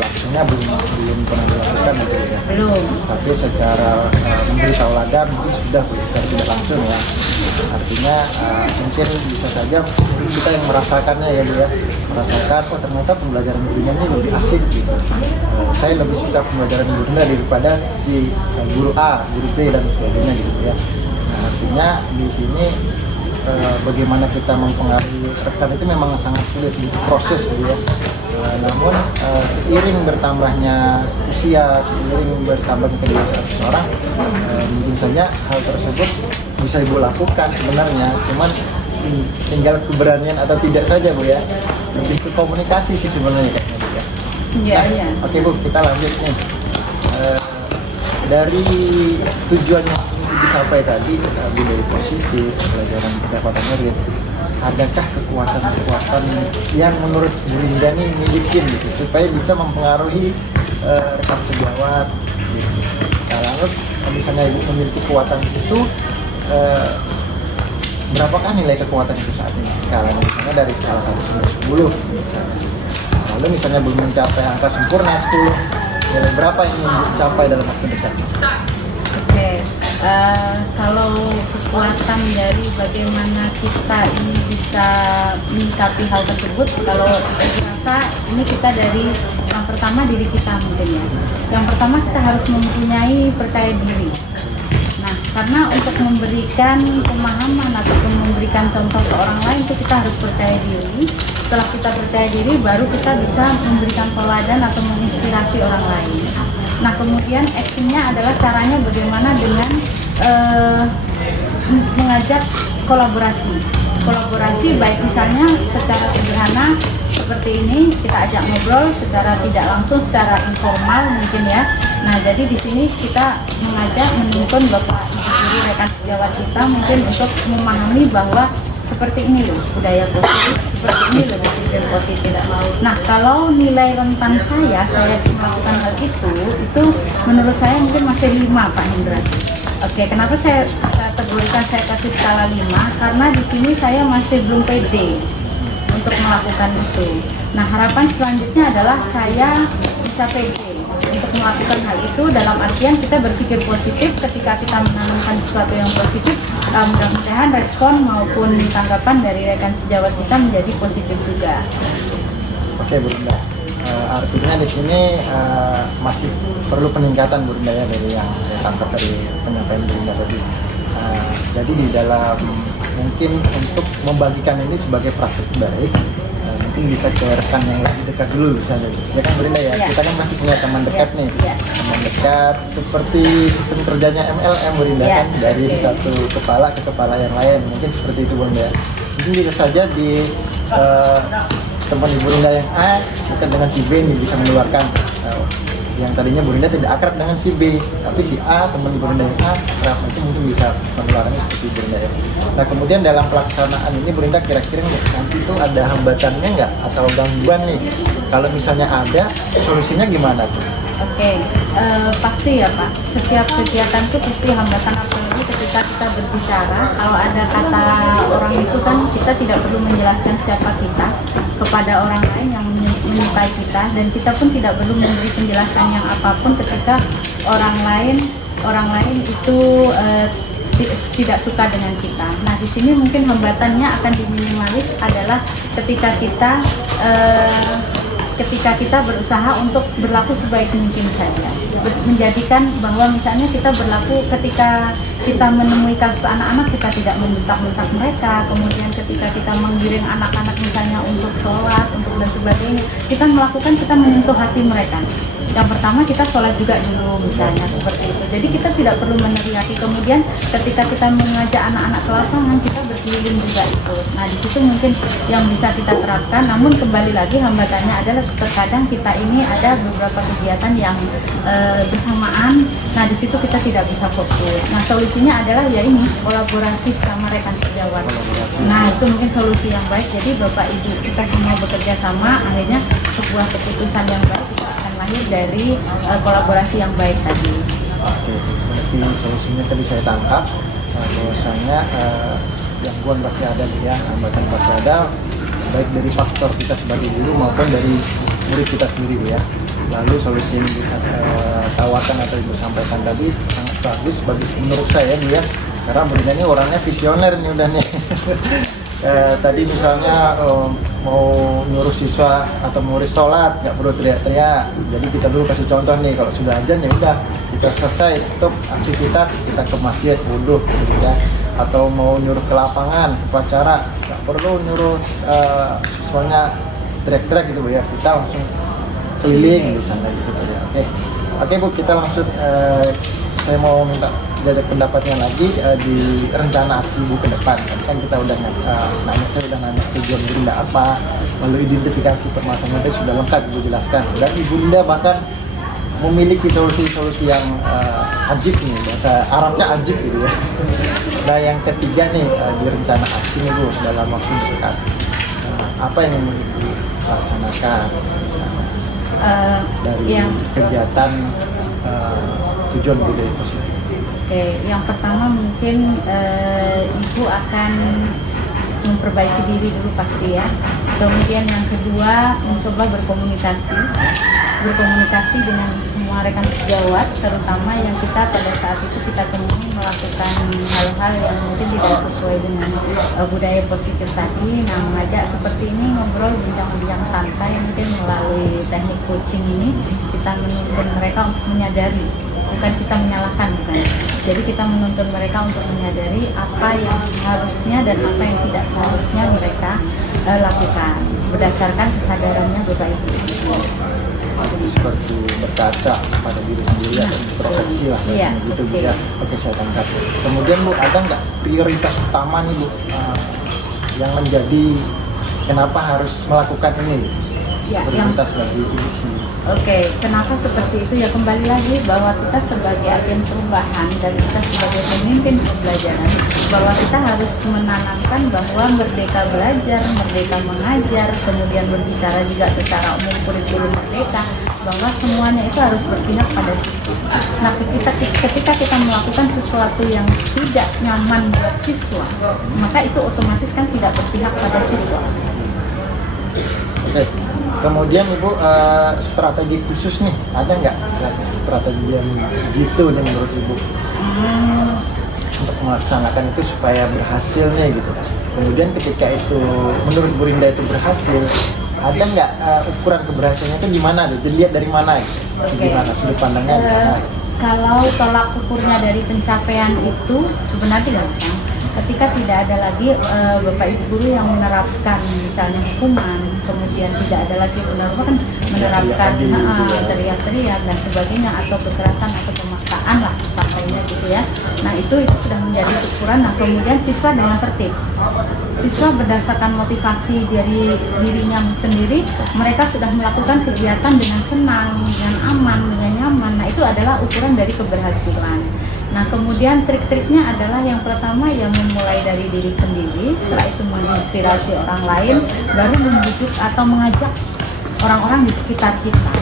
langsungnya belum pernah dilakukan gitu ya. Belum. Tapi secara memberi tauladan mungkin sudah secara tidak langsung ya. Artinya mungkin bisa saja kita yang merasakannya ya Bu ya, merasakan ternyata pembelajaran gurunya ini lebih asik gitu. Saya lebih suka pembelajaran gurunya daripada si guru A, guru B dan sebagainya gitu ya. Nah, artinya di sini bagaimana kita mempengaruhi rekan itu memang sangat sulit untuk proses gitu ya. Namun seiring bertambahnya usia, seiring bertambahnya kedewasaan seseorang, mungkin saja hal tersebut bisa Ibu lakukan sebenarnya. Cuman tinggal keberanian atau tidak saja Bu ya. Lebih ke komunikasi sih sebenarnya kayaknya Bu ya. Iya. Oke Bu, kita lanjut nih. Dari tujuan yang ingin dicapai tadi, budaya positif, pelajaran pendapatan murid, adakah kekuatan-kekuatan yang menurut Bu Linda nih milikin gitu supaya bisa mempengaruhi rekan sejawat gitu. Kalau misalnya Ibu memiliki kekuatan itu, berapakah nilai kekuatan itu saat ini skalanya, misalnya dari skala 1 sampai 10 misalnya. Lalu misalnya belum mencapai angka sempurna 10, nilai berapa yang ingin dicapai dalam waktu dekat? Kalau kekuatan dari bagaimana kita ini bisa menyikapi hal tersebut, kalau saya rasa ini kita dari yang pertama diri kita mungkin ya. Yang pertama kita harus mempunyai percaya diri. Nah, karena untuk memberikan pemahaman ataupun memberikan contoh ke orang lain itu kita harus percaya diri. Setelah kita percaya diri, baru kita bisa memberikan teladan atau menginspirasi orang lain. Nah, kemudian actingnya adalah caranya bagaimana dengan mengajak kolaborasi baik misalnya secara sederhana seperti ini, kita ajak ngobrol secara tidak langsung, secara informal mungkin ya. Nah, jadi di sini kita mengajak menuntun Bapak Ibu rekan sejawat kita mungkin untuk memahami bahwa seperti ini loh budaya positif, seperti ini loh disiplin positif. Nah, kalau nilai rentan saya melakukan hal itu menurut saya mungkin masih 5 Pak Hendra. Kenapa saya kategorikan saya kasih skala 5? Karena di sini saya masih belum pede untuk melakukan itu. Nah, harapan selanjutnya adalah saya bisa pede untuk melakukan hal itu, dalam artian kita berpikir positif ketika kita menanamkan sesuatu yang positif. Mudah-mudahan respon maupun tanggapan dari rekan sejawat kita menjadi positif juga. Oke Bu Linda, artinya di sini masih perlu peningkatan Bu Linda ya, dari yang saya tangkap dari penyampaian Bu Linda tadi. Jadi di dalam mungkin untuk membagikan ini sebagai praktik baik, mungkin mungkin bisa ke rekan yang lebih dekat dulu misalnya. Ya kan Bunda ya, Ya. kita kan pasti punya teman dekat nih. Ya. Teman dekat seperti sistem kerjanya MLM Bunda Ya, kan, dari oke. satu kepala ke kepala yang lain, mungkin seperti itu Bunda. Mungkin bisa saja di teman Ibu Rinda yang A dekat dengan si B nih bisa menularkan yang tadinya Bu Rinda tidak akrab dengan si B, tapi si A teman Ibu Rinda yang A akrab, itu mungkin bisa penularannya seperti Bu Rinda ya. Nah kemudian dalam pelaksanaan ini Bu Rinda kira-kira nanti itu ada hambatannya nggak atau gangguan nih? Kalau misalnya ada, solusinya gimana tuh? Oke, pasti ya Pak. Setiap kegiatan itu pasti hambatan, apalagi ketika kita berbicara. Kalau ada kata orang itu kan kita tidak perlu menjelaskan siapa kita kepada orang lain yang menyukai kita, dan kita pun tidak perlu memberi penjelasan yang apapun ketika orang lain itu tidak suka dengan kita. Nah di sini mungkin hambatannya akan diminimalis adalah ketika kita berusaha untuk berlaku sebaik mungkin saja, menjadikan bahwa misalnya kita berlaku ketika kita menemui kasus anak-anak, kita tidak membentak-bentak mereka, kemudian ketika kita menggiring anak-anak misalnya untuk sholat, untuk dan sebagainya, kita menyentuh hati mereka. Yang pertama kita sholat juga dulu misalnya seperti itu. Jadi kita tidak perlu meneriaki. Kemudian ketika kita mengajak anak-anak ke lapangan, kita berkeliling juga itu. Nah di situ mungkin yang bisa kita terapkan. Namun kembali lagi hambatannya adalah terkadang kita ini ada beberapa kegiatan yang bersamaan. Nah di situ kita tidak bisa fokus. Nah solusinya adalah ya ini kolaborasi sama rekan sejawat. Nah itu mungkin solusi yang baik. Jadi Bapak Ibu kita semua bekerja sama, akhirnya sebuah keputusan yang baik kita akan lahir dari kolaborasi yang baik tadi. Oke, berarti solusinya tadi saya tangkap bahwasanya gangguan pasti ada ya, hambatan pasti ada, baik dari faktor kita sebagai guru maupun dari murid kita sendiri ya. Lalu solusi yang bisa tawarkan atau ibu sampaikan tadi sangat bagus menurut saya nih ya, karena Bunda ini orangnya visioner nih udah nih. Tadi misalnya mau nyuruh siswa atau murid sholat nggak perlu teriak-teriak, jadi kita dulu kasih contoh nih, kalau sudah azan ya udah kita selesai untuk aktivitas, kita ke masjid wudhu gitu ya. Atau mau nyuruh ke lapangan upacara nggak perlu nyuruh siswanya teriak-teriak gitu Bu ya, kita langsung keliling di sana gitu ya. Oke Bu, kita langsung saya mau minta jajak pendapatnya lagi di rencana aksi Ibu ke depan. Kan kita udah saya udah nanya tujuan Ibu Rinda apa, lalu identifikasi permasalahan itu sudah lengkap Ibu jelaskan, dan Ibu Rinda bahkan memiliki solusi-solusi yang ajib nih, bahasa Arabnya ajib gitu ya. Nah yang ketiga nih di rencana aksi nih Bu dalam waktu dekat, apa yang ingin Ibu laksanakan di sana dari kegiatan tujuan budaya positif? Oke, yang pertama mungkin Ibu akan memperbaiki diri dulu pasti ya. Kemudian yang kedua mencoba berkomunikasi dengan semua rekan sejawat, terutama yang kita pada saat itu kita temui melakukan hal-hal yang mungkin tidak sesuai dengan budaya positif tadi. Nah mengajak seperti ini, ngobrol bincang-bincang santai, mungkin melalui teknik coaching ini kita menuntun mereka untuk menyadari, bukan kita menyalahkan bukan. Jadi kita menuntun mereka untuk menyadari apa yang harusnya dan apa yang tidak seharusnya mereka lakukan berdasarkan kesadarannya Bapak Ibu. Jadi seperti berkaca pada diri sendiri atau introspeksi lah Iya, gitu Bu oke. ya. Oke, saya tangkap. Kemudian Bu, ada nggak prioritas utama nih Bu yang menjadi kenapa harus melakukan ini? Ya, Prioritas bagi Ibu sendiri. Oke, kenapa seperti itu? Ya kembali lagi bahwa kita sebagai agen perubahan dan kita sebagai pemimpin pembelajaran, bahwa kita harus menanamkan bahwa merdeka belajar, merdeka mengajar, kemudian berbicara juga secara umum kurikulum merdeka, bahwa semuanya itu harus berpihak pada siswa. Nah, ketika kita melakukan sesuatu yang tidak nyaman buat siswa, maka itu otomatis kan tidak berpihak pada siswa. Oke. Kemudian Ibu strategi khusus nih, ada nggak strategi yang gitu nih menurut Ibu untuk melaksanakan itu supaya berhasilnya gitu? Kemudian ketika itu menurut Bu Rinda itu berhasil, ada nggak ukuran keberhasilannya itu gimana? Dilihat dari mana? Gimana sudut pandangnya? Gimana? Kalau tolak ukurnya dari pencapaian itu sebenarnya gampang. ketika tidak ada lagi Bapak Ibu guru yang menerapkan misalnya hukuman, kemudian tidak ada lagi menerapkan teriak-teriak dan sebagainya, atau kekerasan atau pemaksaan lah sampainya gitu ya. Nah itu sudah menjadi ukuran. Nah kemudian siswa dengan tertib, siswa berdasarkan motivasi dari dirinya sendiri, mereka sudah melakukan kegiatan dengan senang, dengan aman, dengan nyaman. Nah itu adalah ukuran dari keberhasilan. Nah kemudian trik-triknya adalah yang pertama yang memulai dari diri sendiri, setelah itu menginspirasi orang lain, baru membujuk atau mengajak orang-orang di sekitar kita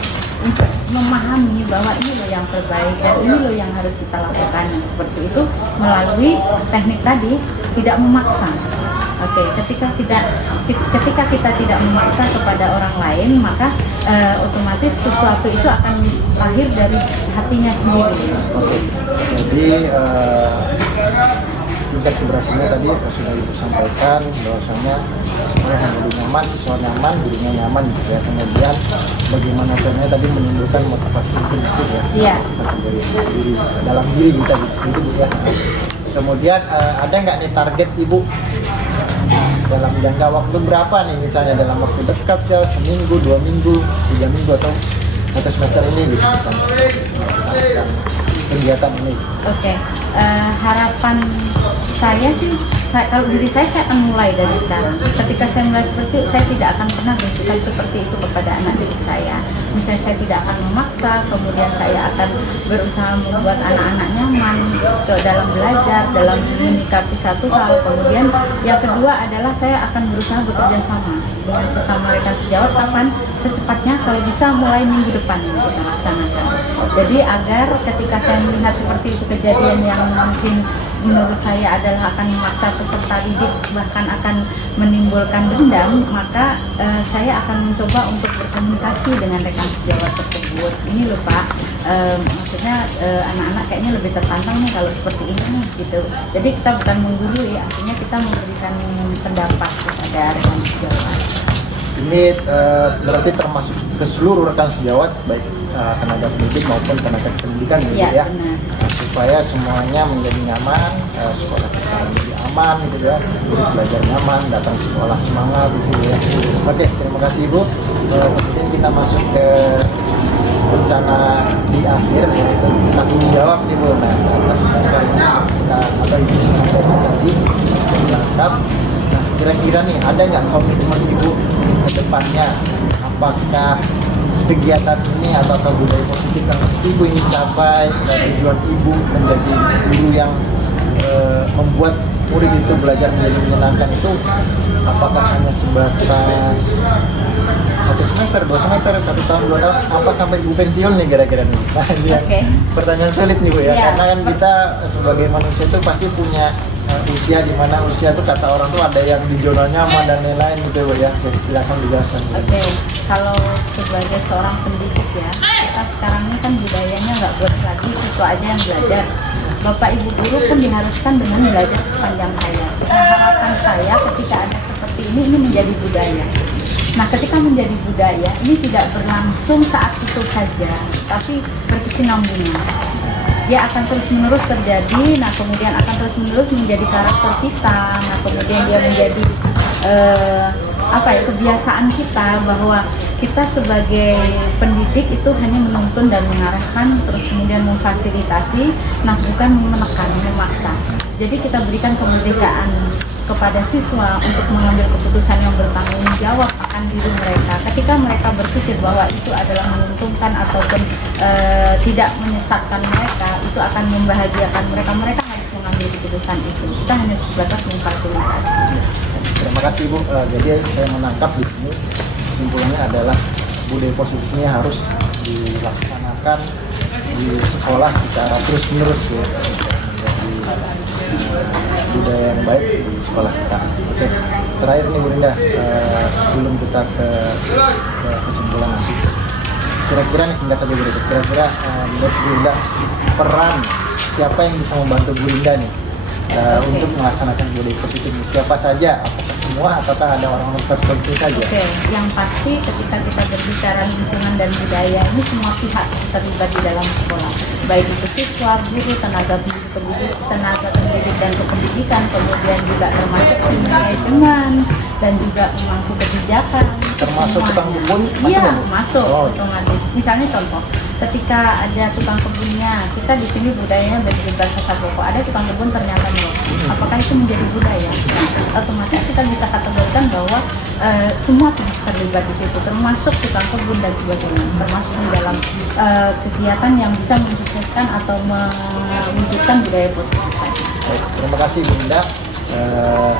untuk memahami bahwa ini loh yang terbaik dan ini loh yang harus kita lakukan. Seperti itu melalui teknik tadi, tidak memaksa. Oke, ketika kita tidak memaksa kepada orang lain, maka otomatis sesuatu itu akan lahir dari hatinya sendiri. Oke. Jadi tingkat keberhasilannya tadi sudah Ibu sampaikan bahwasanya semuanya menjadi nyaman, siswa nyaman, dirinya nyaman gitu ya. Kemudian bagaimana caranya tadi menimbulkan motivasi intrinsik ya. Iya. Motivasi dari diri dalam diri kita gitu Bu ya. Kemudian ada nggak nih target Ibu dalam jangka waktu berapa nih, misalnya dalam waktu dekat ya, seminggu, 2 minggu, 3 minggu atau 1 semester ini gitu misalnya kegiatan ini. Oke, harapan saya sih, kalau diri saya akan mulai dari sekarang. Ketika saya mulai seperti itu, saya tidak akan pernah bersikap seperti itu kepada anak didik saya. Misalnya saya tidak akan memaksa, kemudian saya akan berusaha membuat anak-anak nyaman dalam belajar, dalam menyikapi satu hal. Kemudian yang kedua adalah saya akan berusaha bekerja sama dengan sesama rekan sejawat. Kapan? Secepatnya, kalau bisa mulai minggu depan ini kita laksanakan. Jadi agar ketika saya melihat seperti itu kejadian yang mungkin menurut saya adalah akan memaksa peserta didik, bahkan akan menimbulkan dendam, maka saya akan mencoba untuk berkomunikasi dengan rekan sejawat tersebut. Ini loh Pak, maksudnya anak-anak kayaknya lebih tertantang nih kalau seperti ini nih gitu. Jadi kita bukan menggurui, artinya kita memberikan pendapat kepada rekan sejawat. Ini berarti termasuk ke seluruh rekan sejawat, baik tenaga pendidik maupun tenaga pendidikan gitu ya. Benar. Supaya semuanya menjadi nyaman, sekolah kita menjadi aman gitu ya, murid belajar nyaman, datang sekolah semangat gitu ya. Oke, terima kasih Ibu. Kemudian kita masuk ke rencana di akhir, yaitu tanggung jawab nih Bu. Nah, atas dasar yang kita atau Ibu sampaikan tadi lengkap. Nah, kira-kira nih ada nggak komitmen Ibu ke depannya? Apakah kegiatan ini atau budaya positif yang Ibu ingin capai dan tujuan Ibu menjadi guru yang membuat murid itu belajar menjadi menyenangkan itu, apakah hanya sebatas 1 semester, 2 semester, 1 tahun, 2 tahun, apa sampai Ibu pensiun nih kira-kira nih? Nah ini yang pertanyaan sulit nih Bu ya, karena kan kita sebagai manusia itu pasti punya usia di mana usia itu kata orang tuh ada yang di zona nyaman dan lain-lain gitu ya. Jadi silakan dijelaskan. Oke, kalau sebagai seorang pendidik ya, kita sekarang ini kan budayanya nggak buat lagi siswa aja yang belajar. Bapak Ibu guru pun diharuskan dengan belajar sepanjang hayat. Nah, harapan saya ketika ada seperti ini menjadi budaya. Nah, ketika menjadi budaya, ini tidak berlangsung saat itu saja, tapi berkesinambungan. Dia akan terus-menerus terjadi, nah kemudian akan terus-menerus menjadi karakter kita, nah kemudian dia menjadi kebiasaan kita, bahwa kita sebagai pendidik itu hanya menuntun dan mengarahkan, terus kemudian memfasilitasi, nah bukan menekan, memaksa. Jadi kita berikan kemerdekaan kepada siswa untuk mengambil keputusan yang bertanggung jawab akan diri mereka. Ketika mereka berpikir bahwa itu adalah menguntungkan ataupun tidak menyesatkan mereka, itu akan membahagiakan mereka. Mereka harus mengambil keputusan itu. Kita hanya sebatas memfasilitasi. Terima kasih Bu. Jadi saya menangkap di sini kesimpulannya adalah budaya positifnya harus dilaksanakan di sekolah secara terus-menerus Bu. Budaya yang baik di sekolah kita. Oke, terakhir nih Bu Linda, sebelum kita ke kesimpulan nanti, kira-kira nih singkat saja Bu Linda, kira-kira menurut Bu Linda peran siapa yang bisa membantu Bu Linda nih untuk melaksanakan budaya positif ini. Siapa saja? Apakah semua ataukah ada orang-orang tertentu saja? Oke, yang pasti ketika kita berbicara lingkungan dan budaya ini semua pihak terlibat di dalam sekolah, baik itu siswa, guru, tenaga pendidik dan kependidikan, kemudian juga termasuk manajemen dan juga pemangku kebijakan. Termasuk semuanya. tukang kebun? Iya, Mas? masuk Oh. otomatis. Misalnya contoh, ketika ada tukang kebunnya, kita di sini budayanya berbahasa pokok, ada tukang kebun ternyata belum. Apakah itu menjadi budaya? Otomatis kita bisa kategorikan bahwa semua pihak terlibat di situ, termasuk tukang kebun dan sebagainya, termasuk di dalam kegiatan yang bisa mensukseskan atau mewujudkan budaya positif. Baik, terima kasih Bu Linda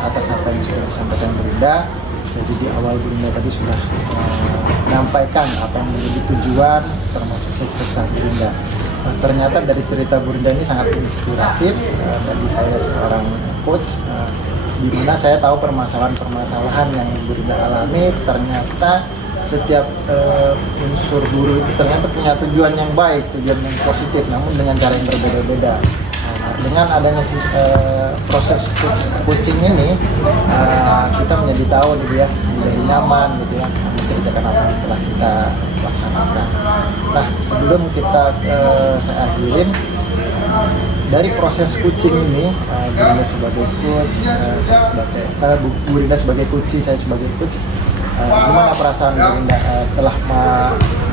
atas apa yang sudah disampaikan Bu Linda. Jadi di awal Bu Linda tadi sudah menyampaikan apa yang menjadi tujuan termasuk sukses Bu Linda. Ternyata dari cerita Bu Linda ini sangat inspiratif bagi saya seorang coach, di mana saya tahu permasalahan-permasalahan yang Bu Linda alami. Ternyata setiap unsur guru itu ternyata punya tujuan yang baik, tujuan yang positif, namun dengan cara yang berbeda-beda. Dengan adanya proses coaching ini, kita menjadi tahu gitu ya, menjadi nyaman gitu ya, menceritakan apa yang telah kita laksanakan. Nah, sebelum saya akhirin, dari proses coaching ini, Bu Linda sebagai coach, Bu Linda sebagai coach, saya sebagai coach, gimana perasaan Bu Linda setelah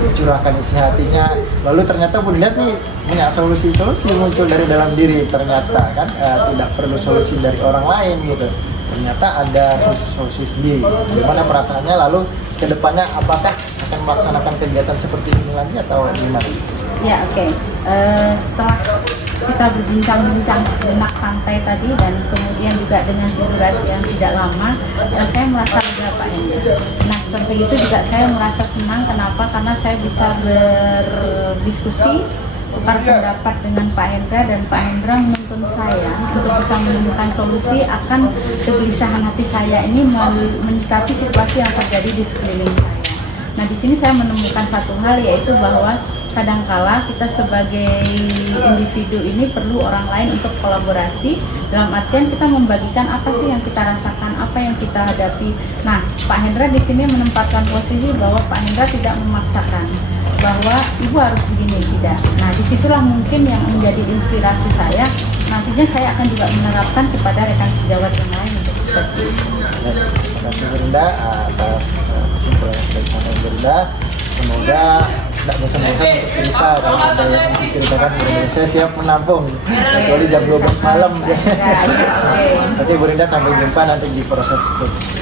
mencurahkan isi hatinya, lalu ternyata Bu Linda nih punya solusi-solusi muncul dari dalam diri, ternyata kan tidak perlu solusi dari orang lain gitu, ternyata ada solusi-solusi sendiri. Gimana perasaannya, lalu kedepannya apakah akan melaksanakan kegiatan seperti ini lagi atau gimana? Ya, oke. Setelah kita berbincang-bincang sejenak santai tadi dan kemudian juga dengan durasi yang tidak lama, saya merasa lega Pak Hendra. Nah, sampai itu juga saya merasa senang. Kenapa? Karena saya bisa berdiskusi, tukar pendapat dengan Pak Hendra, dan Pak Hendra menuntun saya untuk bisa menemukan solusi akan kegelisahan hati saya ini menyikapi situasi yang terjadi di sekeliling saya. Nah, di sini saya menemukan satu hal, yaitu bahwa kadangkala kita sebagai individu ini perlu orang lain untuk kolaborasi, dalam artian kita membagikan apa sih yang kita rasakan, apa yang kita hadapi. Nah, Pak Hendra di sini menempatkan posisi bahwa Pak Hendra tidak memaksakan bahwa ibu harus begini, tidak. Nah, disitulah mungkin yang menjadi inspirasi saya. Nantinya saya akan juga menerapkan kepada rekan sejawat yang lain untuk seperti itu. Terima kasih Bu Linda atas kesimpulan yang sudah disampaikan Bu Linda. Semoga tidak bosan-bosan untuk cerita, kalau ada yang diceritakan Bu Linda, saya siap menampung kecuali jam 12 malam. Oke Bu Linda, sampai jumpa nanti di proses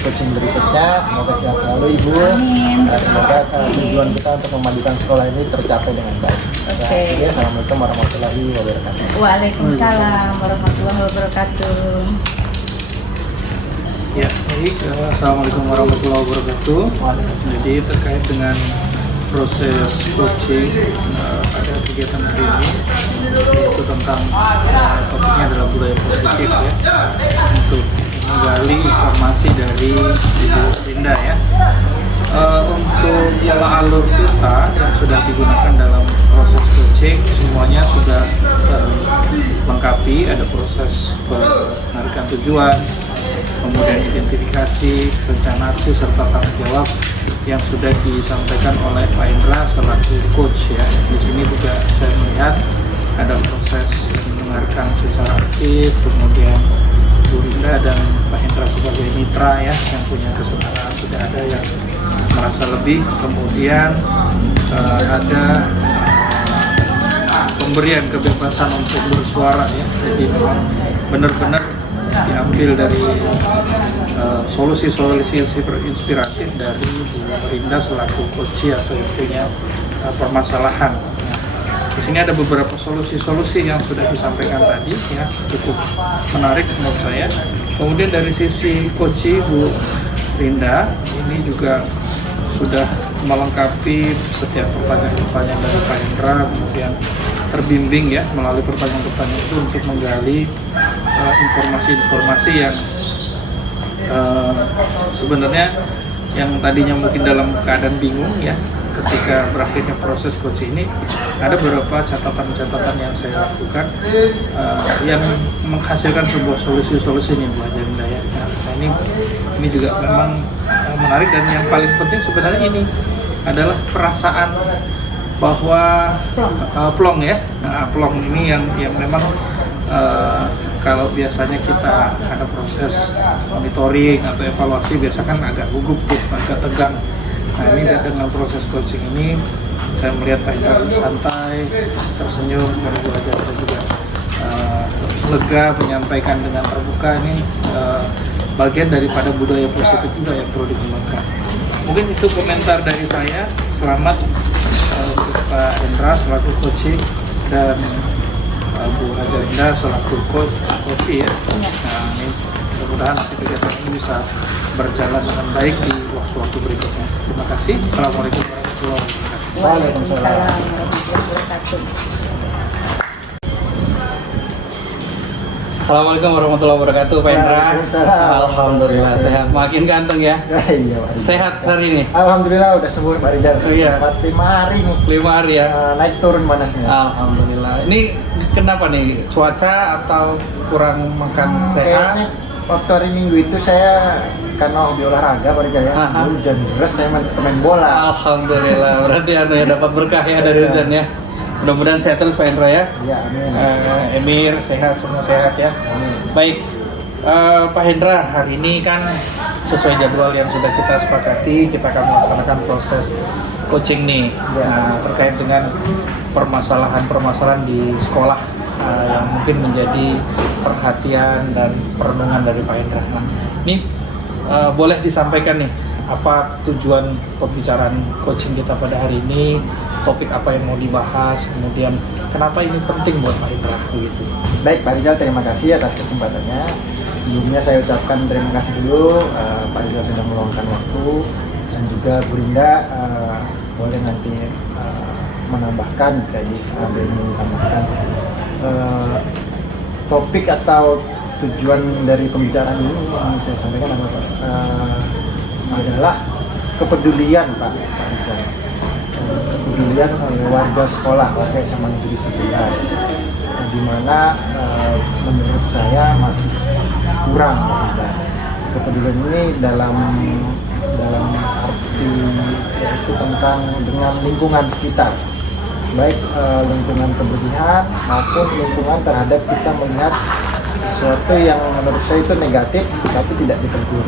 coaching berikutnya. Semoga sehat selalu Ibu. Amin. Semoga tujuan kita untuk memajukan sekolah ini tercapai dengan baik. Oke. Assalamualaikum warahmatullahi wabarakatuh. Waalaikumsalam warahmatullahi wabarakatuh. Ya, baik. Assalamualaikum warahmatullahi wabarakatuh. Jadi terkait dengan proses coaching pada kegiatan hari ini, yaitu tentang topiknya adalah budaya positif ya, untuk menggali informasi dari Ibu Linda ya. Untuk pola alur kita yang sudah digunakan dalam proses coaching semuanya sudah lengkapi. Ada proses penarikan tujuan, kemudian identifikasi, rencana aksi, serta tanggung jawab yang sudah disampaikan oleh Pak Indra selaku coach ya. Di sini juga saya melihat ada proses mendengarkan secara aktif, kemudian Bu Linda dan Pak Indra sebagai mitra ya, yang punya kesetaraan, tidak ada yang merasa lebih. Kemudian ada pemberian kebebasan untuk bersuara ya, jadi memang benar-benar diambil dari solusi-solusi inspiratif dari Bu Linda selaku coach atau yang punya permasalahan. Di sini ada beberapa solusi-solusi yang sudah disampaikan tadi ya, cukup menarik menurut saya. Kemudian dari sisi coach Bu Linda ini juga sudah melengkapi setiap pertanyaan-pertanyaan dari Pak Hendra, kemudian terbimbing ya melalui pertanyaan-pertanyaan itu untuk menggali informasi-informasi yang sebenarnya yang tadinya mungkin dalam keadaan bingung ya, ketika berakhirnya proses coach ini ada beberapa catatan-catatan yang saya lakukan yang menghasilkan sebuah solusi-solusi nih Bu Haja Linda ya. Nah ini juga memang menarik, dan yang paling penting sebenarnya ini adalah perasaan bahwa plong ya. Nah, plong ini yang memang kalau biasanya kita ada proses monitoring atau evaluasi biasa kan agak gugup tuh, agak tegang. Nah ini dengan proses coaching ini saya melihat Pak Indra santai, tersenyum, dan Bu Haja juga lega menyampaikan dengan terbuka. Ini bagian daripada budaya positif juga yang perlu dikembangkan. Mungkin itu komentar dari saya. Selamat untuk Pak Indra selaku coaching dan Bu Haja Linda selaku coach ya. Nah ini mudah-mudahan nanti kegiatan ini bisa berjalan dengan baik di waktu-waktu berikutnya. Terima kasih. Assalamualaikum warahmatullahi wabarakatuh. Waalaikumsalam. Assalamualaikum warahmatullahi wabarakatuh, Pak Indra. Waalaikumsalam. Alhamdulillah sehat, makin ganteng ya. Iya, Pak. Sehat hari ini. Alhamdulillah udah sembuh Pak Rizal. Iya. Sempat 5 hari nih. 5 hari ya. Naik turun panasnya. Alhamdulillah. Ini kenapa nih? Cuaca atau kurang makan sehat? Kayaknya waktu hari Minggu itu saya karena hobi olahraga Pak Rizal ya. Aha. Hujan deras saya main bola. Alhamdulillah. Berarti ya dapat berkah ya dari hujan ya. Mudah-mudahan sehat terus Pak Indra ya. Iya, amin. Emir sehat, semua sehat ya. Amin. Baik, Pak Hendra, hari ini kan sesuai jadwal yang sudah kita sepakati, kita akan melaksanakan proses coaching nih. Ya. Terkait dengan permasalahan-permasalahan di sekolah yang mungkin menjadi perhatian dan perenungan dari Pak Hendra. Nah, ini boleh disampaikan nih, apa tujuan pembicaraan coaching kita pada hari ini, topik apa yang mau dibahas, kemudian kenapa ini penting buat Pak Indra begitu. Baik Pak Rizal, terima kasih atas kesempatannya. Sebelumnya saya ucapkan terima kasih dulu Pak Rizal sudah meluangkan waktu, dan juga Bu Linda boleh nanti menambahkan jadi ada yang ingin ditambahkan. Topik atau tujuan dari pembicaraan ini yang saya sampaikan adalah kepedulian Pak Rizal. Kepedulian warga sekolah terkait sama Negeri 11, di mana menurut saya masih kurang. Kepedulian ini dalam arti yaitu tentang dengan lingkungan sekitar, baik lingkungan kebersihan maupun lingkungan terhadap kita melihat sesuatu yang menurut saya itu negatif tapi tidak ditegur.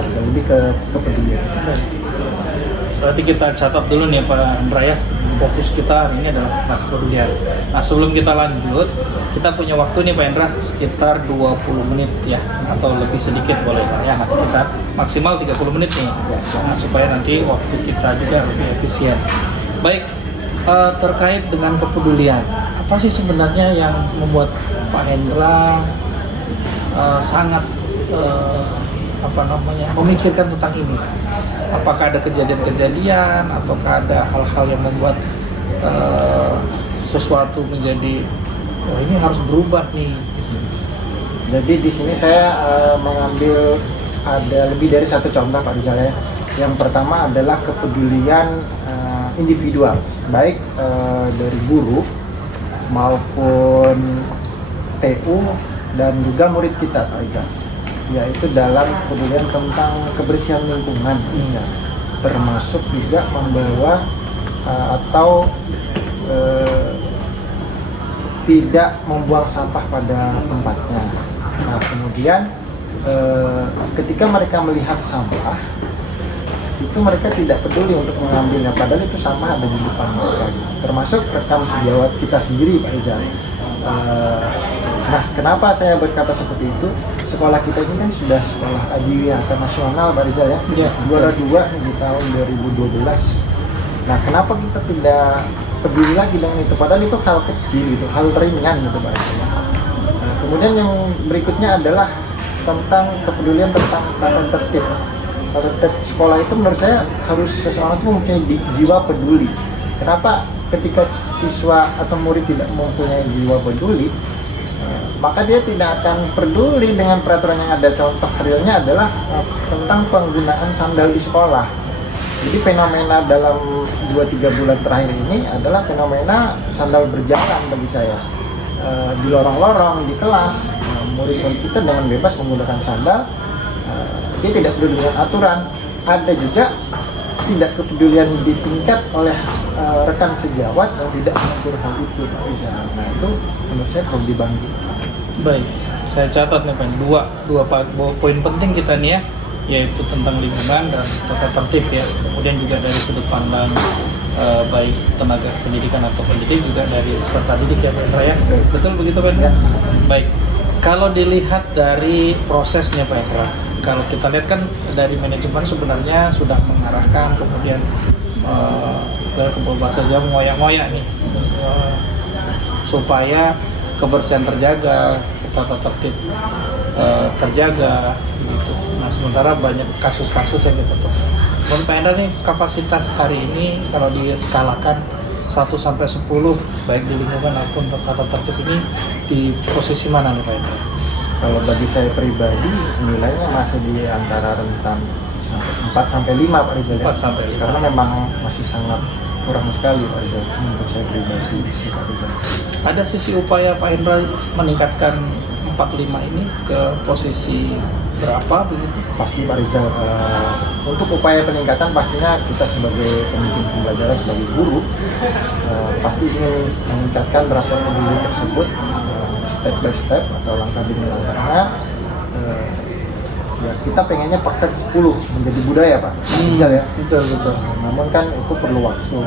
Lebih ke kepedulian. Berarti kita catat dulu nih Pak Indra ya, fokus kita hari ini adalah kepedulian. Nah sebelum kita lanjut, kita punya waktu nih Pak Indra sekitar 20 menit ya, atau lebih sedikit boleh Pak ya. Nah kita maksimal 30 menit nih, nah, supaya nanti waktu kita juga lebih efisien. Baik, terkait dengan kepedulian, apa sih sebenarnya yang membuat Pak Indra sangat memikirkan tentang ini? Apakah ada kejadian-kejadian ataukah ada hal-hal yang membuat sesuatu menjadi ini harus berubah nih? Jadi di sini saya mengambil ada lebih dari satu contoh Pak Rizal ya. Yang pertama adalah kepedulian individual, baik dari guru maupun TU dan juga murid kita Pak Rizal, yaitu dalam kepedulian tentang kebersihan lingkungan, termasuk juga membawa atau tidak membuang sampah pada tempatnya. Nah kemudian ketika mereka melihat sampah itu mereka tidak peduli untuk mengambilnya, padahal itu sampah ada di depan mereka, termasuk rekam sejawat kita sendiri Pak Rizal. Nah kenapa saya berkata seperti itu? Sekolah kita ini kan sudah sekolah adiwiyata nasional Pak Rizal ya, juara 2 di tahun 2012. Nah kenapa kita tidak peduli lagi dengan itu, padahal itu hal kecil, itu hal ringan gitu Pak Rizal. Nah, kemudian yang berikutnya adalah tentang kepedulian tentang tata tertib. Tata tertib sekolah itu menurut saya harus seseorang itu mempunyai jiwa peduli. Kenapa? Ketika siswa atau murid tidak mempunyai jiwa peduli, maka dia tidak akan peduli dengan peraturan yang ada. Contoh realnya adalah tentang penggunaan sandal di sekolah. Jadi fenomena dalam 2-3 bulan terakhir ini adalah fenomena sandal berjalan bagi saya. Di lorong-lorong, di kelas, murid-murid kita dengan bebas menggunakan sandal. Dia tidak peduli dengan aturan. Ada juga tidak kepedulian di tingkat oleh rekan sejawat yang tidak mengukur hal itu, Pak Rizal. Nah itu menurut saya perlu dibangkit. Baik, saya catat nih Pak, dua poin penting kita nih ya, yaitu tentang lingkungan dan tata tertib ya. Kemudian juga dari sudut pandang baik tenaga pendidikan atau pendidik, juga dari peserta didik ya Pak Hendra ya. Betul begitu Pak Hendra? Baik. Kalau dilihat dari prosesnya Pak Hendra, kalau kita lihat kan dari manajemen sebenarnya sudah mengarahkan, kemudian bahasa Jawa ngoyak-ngoyak nih, supaya kebersihan terjaga, tata tertib terjaga gitu. Nah sementara banyak kasus-kasus yang kita tuh. Menurut Pak Hendra nih, kapasitas hari ini kalau diskalakan 1-10 baik di lingkungan maupun tata tertib ini di posisi mana nih Pak Hendra? Kalau bagi saya pribadi nilainya masih di antara rentan 4-5 Pak Rizal ya. 4-5. Karena memang masih sangat kurang sekali Pak Rizal menurut saya pribadi Pak Rizal. Ada sisi upaya Pak Hendra meningkatkan 4-5 ini ke posisi berapa begitu? Pasti Pak Rizal, untuk upaya peningkatan pastinya kita sebagai pemimpin pembelajaran, sebagai guru pasti ingin meningkatkan rasa peduli tersebut step by step atau langkah demi langkahnya. Ya, kita pengennya perfect 10 menjadi budaya Pak Rizal ya. Betul. Namun kan itu perlu waktu.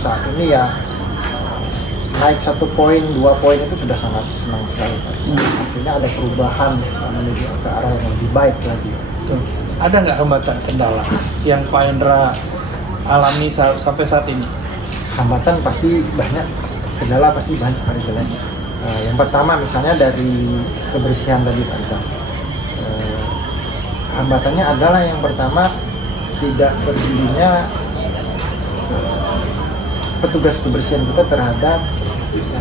Saat ini ya naik 1 poin, 2 poin itu sudah sangat senang sekali Pak. Artinya ada perubahan menuju ke arah yang lebih baik lagi. Betul. Ada nggak hambatan kendala yang Pak Hendra alami sampai saat ini? Hambatan pasti banyak, kendala pasti banyak Pak Rizal. Yang pertama misalnya dari kebersihan tadi Pak Rizal. Hambatannya adalah yang pertama tidak berdirinya petugas kebersihan kita terhadap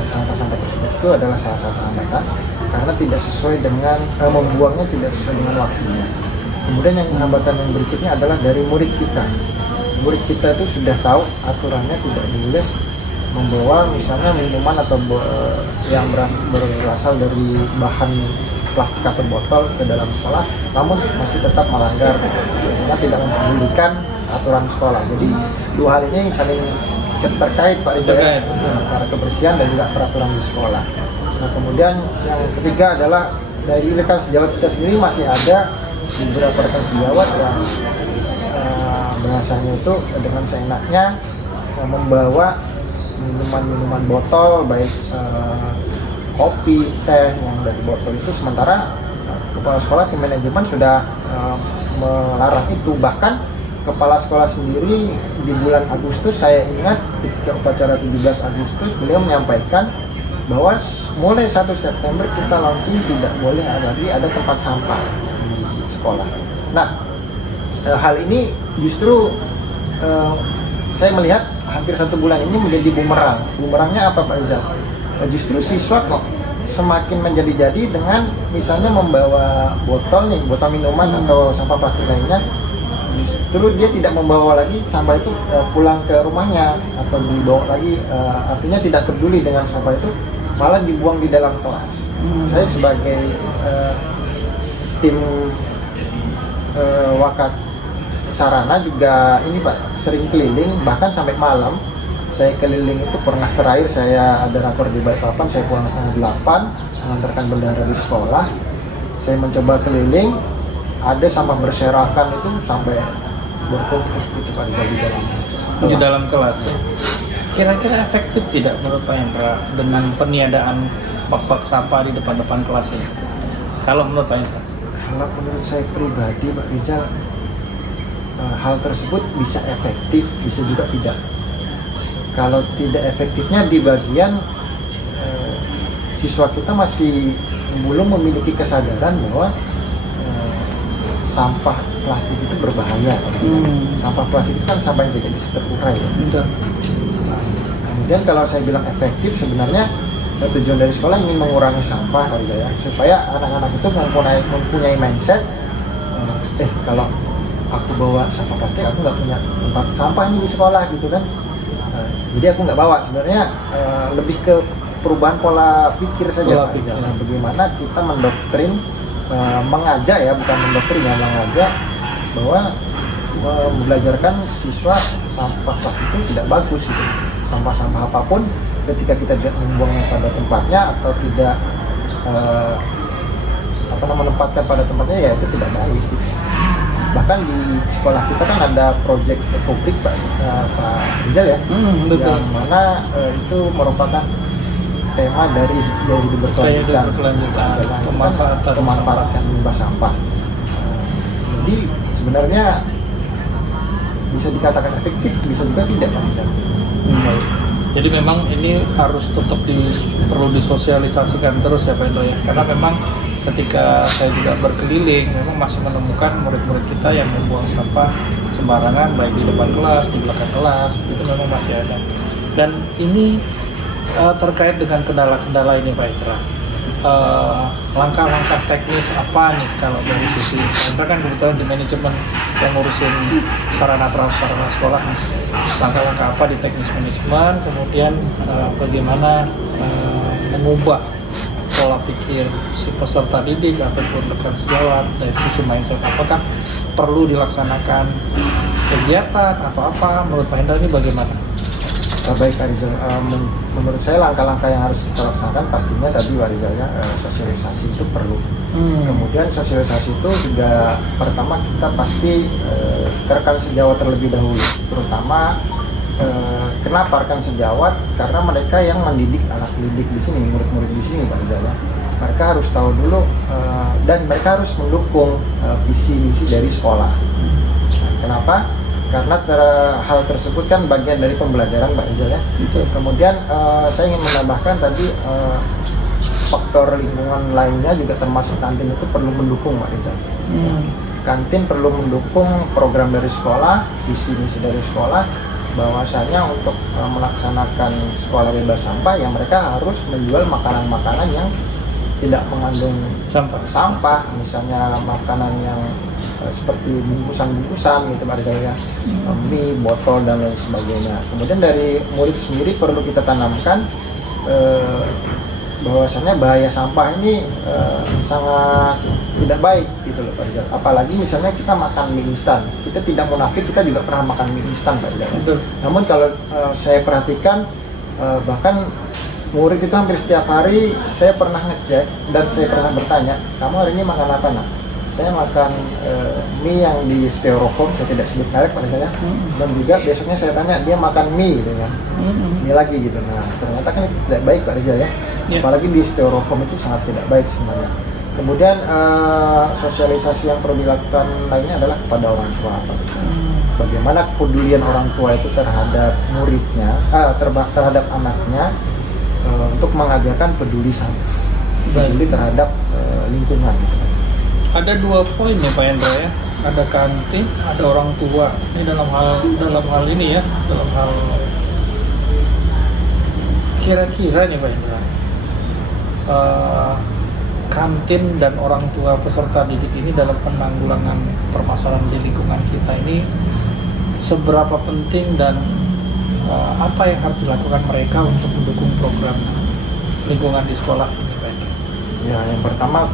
sampah-sampah tersebut. Itu adalah salah satu hambatan karena tidak sesuai dengan membuangnya tidak sesuai dengan waktunya. Kemudian yang hambatan yang berikutnya adalah dari murid kita. Murid kita itu sudah tahu aturannya tidak boleh membawa misalnya minuman atau yang berasal dari bahan plastik atau botol ke dalam sekolah, namun masih tetap melanggar karena tidak mempedulikan aturan sekolah. Jadi dua hal ini saling terkait Pak Rizal, antara kebersihan dan juga peraturan di sekolah. Nah kemudian yang ketiga adalah dari rekan sejawat kita sendiri masih ada beberapa rekan sejawat yang bahasanya itu dengan seenaknya membawa minuman botol baik kopi, teh yang dari botol itu, sementara kepala sekolah tim manajemen sudah melarang itu. Bahkan kepala sekolah sendiri di bulan Agustus, saya ingat ketika upacara 17 Agustus beliau menyampaikan bahwa mulai 1 September kita launching tidak boleh lagi ada tempat sampah di sekolah. Nah hal ini justru saya melihat hampir 1 bulan ini menjadi bumerang. Bumerangnya apa Pak Rizal? Justru siswa kok semakin menjadi-jadi dengan misalnya membawa botol minuman atau sampah plastik lainnya, justru dia tidak membawa lagi sampah itu pulang ke rumahnya atau dibawa lagi, artinya tidak peduli dengan sampah itu, malah dibuang di dalam kelas. Saya sebagai tim Wakat Sarana juga ini Pak sering keliling, bahkan sampai malam. Saya keliling itu pernah terakhir saya ada rapor di Balikpapan, saya pulang setengah 8 mengantarkan bendera di sekolah. Saya mencoba keliling, ada sampah berserakan itu sampai bertumpuk itu Pak di dalam kelas. Kira-kira efektif tidak menurut Pak Hendra dengan peniadaan bak-bak sampah di depan-depan kelas ini? Kalau menurut Pak Hendra? Kalau menurut saya pribadi Pak Rizal, hal tersebut bisa efektif, bisa juga tidak. Kalau tidak efektifnya di bagian siswa kita masih belum memiliki kesadaran bahwa sampah plastik itu berbahaya. Sampah plastik itu kan sampah yang tidak bisa terurai. Nah, kemudian kalau saya bilang efektif, sebenarnya tujuan dari sekolah ingin mengurangi sampah supaya anak-anak itu mempunyai mindset, kalau aku bawa sampah plastik, aku nggak punya tempat sampah ini di sekolah gitu kan. Jadi aku nggak bawa. Sebenarnya lebih ke perubahan pola pikir saja. Pola pikir. Bagaimana kita mendoktrin, mengajak ya, bukan mendoktrin ya, mengajak bahwa belajarkan siswa sampah plastik itu tidak bagus gitu. Sampah-sampah apapun ketika kita tidak membuangnya pada tempatnya atau tidak menempatkan pada tempatnya, ya itu tidak baik gitu. Bahkan di sekolah kita kan ada proyek publik Pak Rizal ya, betul. yang mana itu merupakan tema dari hidup berkelanjutan, pemanfaatan limbah sampah. Jadi sebenarnya bisa dikatakan efektif, bisa juga tidak Pak Rizal. Jadi memang ini harus tetap perlu disosialisasikan terus ya Pak Indo ya, karena memang ketika saya juga berkeliling memang masih menemukan murid-murid kita yang membuang sampah sembarangan, baik di depan kelas, di belakang kelas, itu memang masih ada. Dan ini terkait dengan kendala-kendala ini Pak Indra, langkah-langkah teknis apa nih kalau dari sisi Pak Indra kan kebetulan di manajemen yang ngurusin sarana prasarana sekolah, langkah-langkah apa di teknis manajemen, kemudian bagaimana mengubah pola pikir si peserta didik ataupun rekan sejawat dari sisi mindset, apakah perlu dilaksanakan kegiatan atau apa menurut Pak Hendra ini bagaimana? Baik Pak Rizal, menurut saya langkah-langkah yang harus kita laksanakan pastinya tadi Pak Rizal ya, sosialisasi itu perlu. Kemudian sosialisasi itu juga pertama kita pasti ke rekan sejawat terlebih dahulu, terutama kenapa rekan sejawat? Karena mereka yang mendidik anak didik di sini, murid-murid di sini Pak Rizal. Mereka harus tahu dulu dan mereka harus mendukung visi misi dari sekolah. Kenapa? Karena hal tersebut kan bagian dari pembelajaran Pak Rizal ya. Kemudian saya ingin menambahkan tadi faktor lingkungan lainnya juga termasuk kantin itu perlu mendukung Pak Rizal. Kantin perlu mendukung program dari sekolah, visi misi dari sekolah, bahwasanya untuk melaksanakan sekolah bebas sampah ya mereka harus menjual makanan-makanan yang tidak mengandung sampah, misalnya makanan yang seperti bungkusan-bungkusan gitu Pak Rizal ya, mie, botol dan lain sebagainya. Kemudian dari murid sendiri perlu kita tanamkan bahwasanya bahaya sampah ini sangat tidak baik gitu loh Pak Rizal. Apalagi misalnya kita makan mie instan, kita tidak munafik, kita juga pernah makan mie instan Pak Rizal. Namun kalau saya perhatikan bahkan murid itu hampir setiap hari saya pernah ngecek dan saya pernah bertanya, kamu hari ini makan apa nak? Saya makan mie yang di styrofoam, saya tidak sebut merek pada saya. Dan juga besoknya saya tanya, dia makan mie gitu kan, mie lagi gitu. Nah ternyata kan itu tidak baik Pak Rizal ya. Apalagi di styrofoam itu sangat tidak baik sebenarnya. Kemudian sosialisasi yang perlu dilakukan lainnya adalah kepada orang tua. Bagaimana kepedulian orang tua itu terhadap muridnya, terhadap anaknya, untuk mengajarkan peduli terhadap lingkungan. Gitu. Ada 2 poin ya Pak Hendra ya, ada kantin, ada orang tua. Ini dalam hal ini ya, dalam hal kira-kira nih Pak Hendra, kantin dan orang tua peserta didik ini dalam penanggulangan permasalahan di lingkungan kita ini seberapa penting dan apa yang harus dilakukan mereka untuk mendukung program lingkungan di sekolah ini Pak Hendra? Ya, yang pertama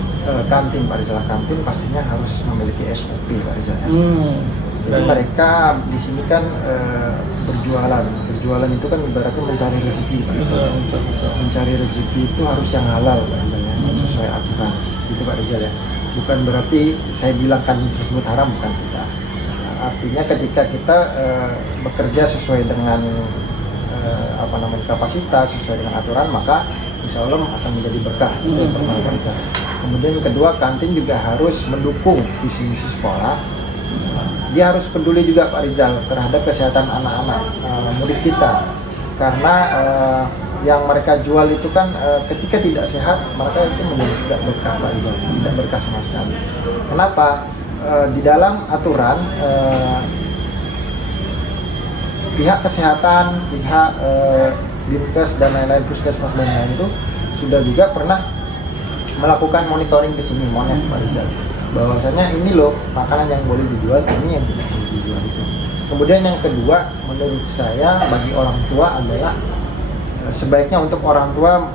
kantin Pak Rizal. Kantin pastinya harus memiliki SOP Pak Rizal. Jadi mereka di sini kan berjualan itu kan ibaratnya mencari rezeki Pak Rizal. Mencari rezeki itu harus yang halal Pak Rizal ya, sesuai aturan itu Pak Rizal ya. Bukan berarti saya bilang kan tersebut haram, bukan tidak. Artinya ketika kita bekerja sesuai dengan kapasitas, sesuai dengan aturan, maka insya Allah akan menjadi berkah. Itu yang pertama Pak Rizal. Kemudian yang kedua, kantin juga harus mendukung visi misi sekolah. Dia harus peduli juga Pak Rizal terhadap kesehatan anak-anak murid kita, karena yang mereka jual itu kan ketika tidak sehat mereka itu menjadi tidak berkah Pak Rizal, tidak berkah sama sekali. Kenapa? Di dalam aturan pihak kesehatan, pihak Dinkes dan lain-lain, puskesmas dan lain-lain itu sudah juga pernah melakukan monitoring ke sini, Pak Rizal, bahwasanya ini loh makanan yang boleh dijual, ini yang tidak. gitu. Kemudian yang kedua, menurut saya bagi orang tua adalah sebaiknya untuk orang tua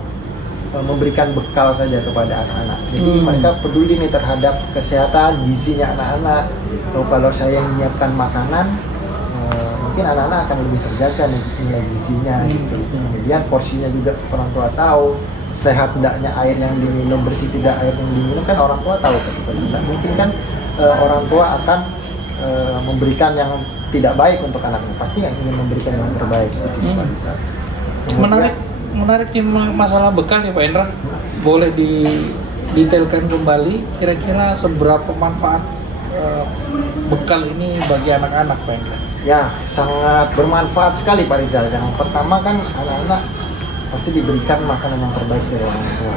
memberikan bekal saja kepada anak-anak. Jadi mereka peduli nih terhadap kesehatan gizinya anak-anak. Kalau saya menyiapkan makanan, mungkin anak-anak akan lebih terjaga nih nilai gizinya gitu. Kemudian porsinya juga orang tua tahu, sehat tidaknya air yang diminum, bersih tidak air yang diminum, kan orang tua tahu seperti itu. Mungkin kan orang tua akan memberikan yang tidak baik untuk anaknya, pasti ingin memberikan yang terbaik. Menarik masalah bekal ya Pak Endra. Boleh didetailkan kembali kira-kira seberapa manfaat bekal ini bagi anak-anak Pak Endra? Ya, sangat bermanfaat sekali Pak Rizal. Yang pertama kan anak-anak pasti diberikan makanan yang terbaik dari orang tua.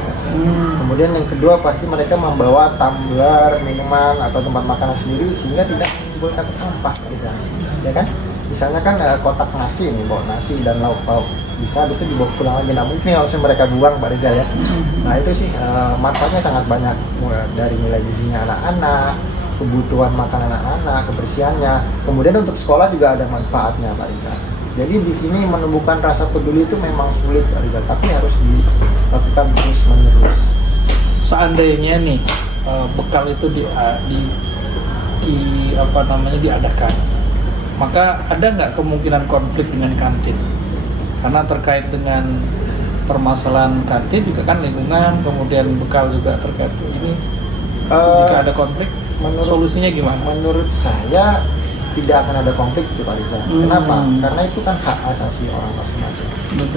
Kemudian yang kedua pasti mereka membawa tumbler minuman atau tempat makanan sendiri sehingga tidak menimbulkan sampah Pak Rizal. Ya kan? Misalnya kan kotak nasi nih, bawa nasi dan lauk-lauk, bisa itu dibawa pulang lagi. Nah mungkin harusnya mereka buang Pak Rizal ya. Nah itu sih manfaatnya sangat banyak, dari nilai gizinya anak-anak, kebutuhan makan anak-anak, kebersihannya. Kemudian untuk sekolah juga ada manfaatnya Pak Rizal. Jadi di sini menumbuhkan rasa peduli itu memang sulit Pak Rizal, tapi harus dilakukan terus-menerus. Seandainya nih bekal itu diadakan, maka ada nggak kemungkinan konflik dengan kantin? Karena terkait dengan permasalahan kantin juga kan lingkungan, kemudian bekal juga terkait ini. Jika ada konflik, solusinya gimana? Menurut saya tidak akan ada konflik sih Pak Rizal. Kenapa? Karena itu kan hak asasi orang masing-masing.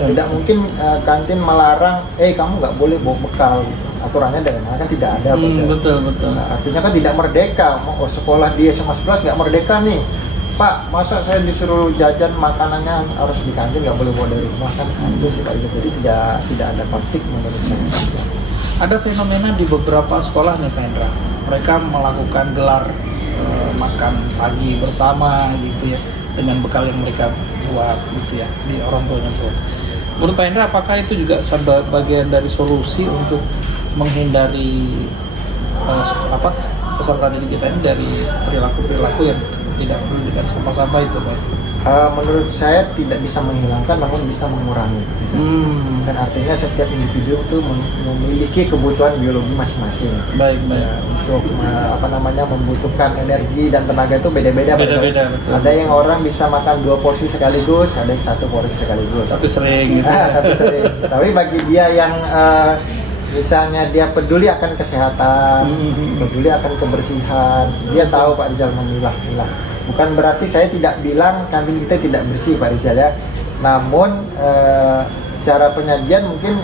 Tidak mungkin kantin melarang, kamu nggak boleh bawa bekal. Aturannya dari mana kan tidak ada. Betul. Nah, artinya kan tidak merdeka. Mau sekolah di SMA 11 nggak merdeka nih. Pak, masa saya disuruh jajan makanannya harus di kantin, nggak boleh bawa dari rumah kan? Itu sih Pak Rizal. Jadi tidak ada konflik menurut saya. Ada fenomena di beberapa sekolah nih Pak Endra, mereka melakukan gelar makan pagi bersama gitu ya, dengan bekal yang mereka buat gitu ya, di orang tuanya tuh. Menurut Pak Endra, apakah itu juga bagian dari solusi untuk menghindari peserta didik kita ini dari perilaku yang tidak mendidik sampah-sampah itu Pak? Menurut saya tidak bisa menghilangkan, namun bisa mengurangi. Dan artinya setiap individu itu memiliki kebutuhan biologi masing-masing. Baik. Untuk membutuhkan energi dan tenaga itu beda-beda. Ada yang orang bisa makan 2 porsi sekaligus, ada yang 1 porsi sekaligus. Tapi sering. Tapi bagi dia yang misalnya dia peduli akan kesehatan, peduli akan kebersihan, dia tahu Pak Rizal memilah-milah. Bukan berarti saya tidak bilang kantin kita tidak bersih Pak Rizal ya. Namun cara penyajian mungkin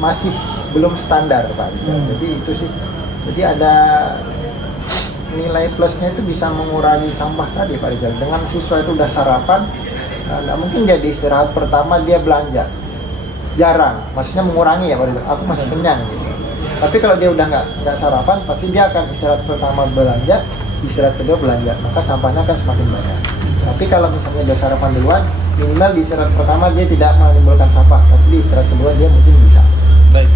masih belum standar Pak Rizal. Jadi itu sih. Jadi ada nilai plusnya itu bisa mengurangi sampah tadi Pak Rizal. Dengan siswa itu udah sarapan, nggak mungkin jadi istirahat pertama dia belanja. Jarang, maksudnya mengurangi ya Pak Rizal. Aku masih kenyang gitu. Tapi kalau dia udah nggak sarapan, pasti dia akan istirahat pertama belanja, istirahat kedua belanja, maka sampahnya akan semakin banyak. Tapi kalau misalnya dia sarapan duluan, minimal di istirahat pertama dia tidak menimbulkan sampah, tapi di istirahat kedua dia mungkin bisa. Baik.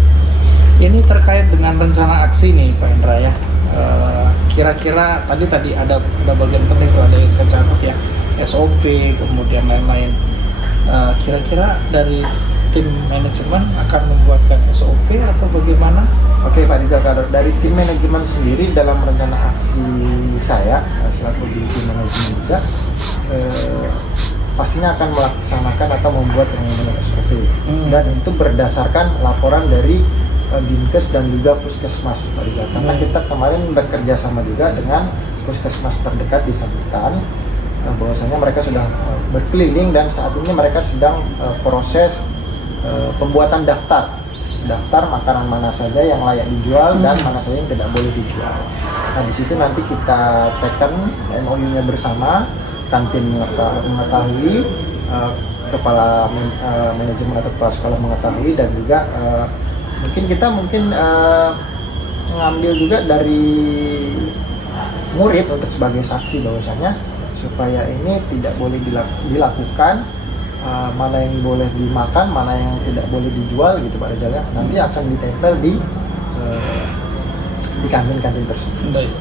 Ini terkait dengan rencana aksi nih Pak Endra ya. Kira-kira tadi ada bagian penting tuh, ada yang saya catat ya, SOP kemudian lain-lain. Kira-kira dari tim manajemen akan membuatkan SOP atau bagaimana? Oke Pak Rizal, dari tim manajemen sendiri dalam rencana aksi saya selaku di tim manajemen juga pastinya akan melaksanakan atau membuat yang SOP dan itu berdasarkan laporan dari Dinkes dan juga Puskesmas Pak Rizal. Karena kita kemarin bekerja sama juga dengan Puskesmas terdekat di Sambutan, bahwasanya mereka sudah berkeliling dan saat ini mereka sedang proses pembuatan daftar makanan mana saja yang layak dijual dan mana saja yang tidak boleh dijual. Nah di situ nanti kita tekan MOU-nya bersama, kantin mengetahui, kepala manajemen atau kepala sekolah mengetahui, dan juga mungkin kita mengambil juga dari murid untuk sebagai saksi bahwasanya supaya ini tidak boleh dilakukan. Mana yang boleh dimakan, mana yang tidak boleh dijual gitu Pak Rizal ya. Nanti akan ditempel di kantin-kantin tersebut. Baik.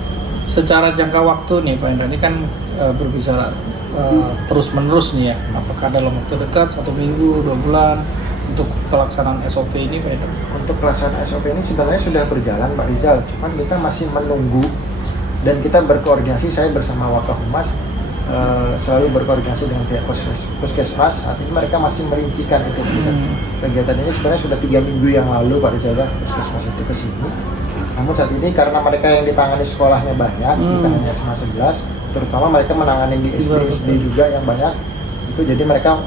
secara jangka waktu nih Pak Indra, ini kan berbicara terus menerus nih ya, apakah dalam waktu dekat 1 minggu, 2 bulan untuk pelaksanaan SOP ini Pak Indra? Untuk pelaksanaan SOP ini sebenarnya sudah berjalan Pak Rizal, cuman kita masih menunggu dan kita berkoordinasi, saya bersama Wakahumas selalu berkoordinasi dengan pihak puskesmas. Saat ini mereka masih merincikan itu. Kegiatan ini sebenarnya sudah 3 minggu yang lalu Pak Rizal puskesmas itu ke sini. Namun saat ini karena mereka yang ditangani sekolahnya banyak, kita hanya SMA 11, terutama mereka menangani di SD juga yang banyak, itu jadi mereka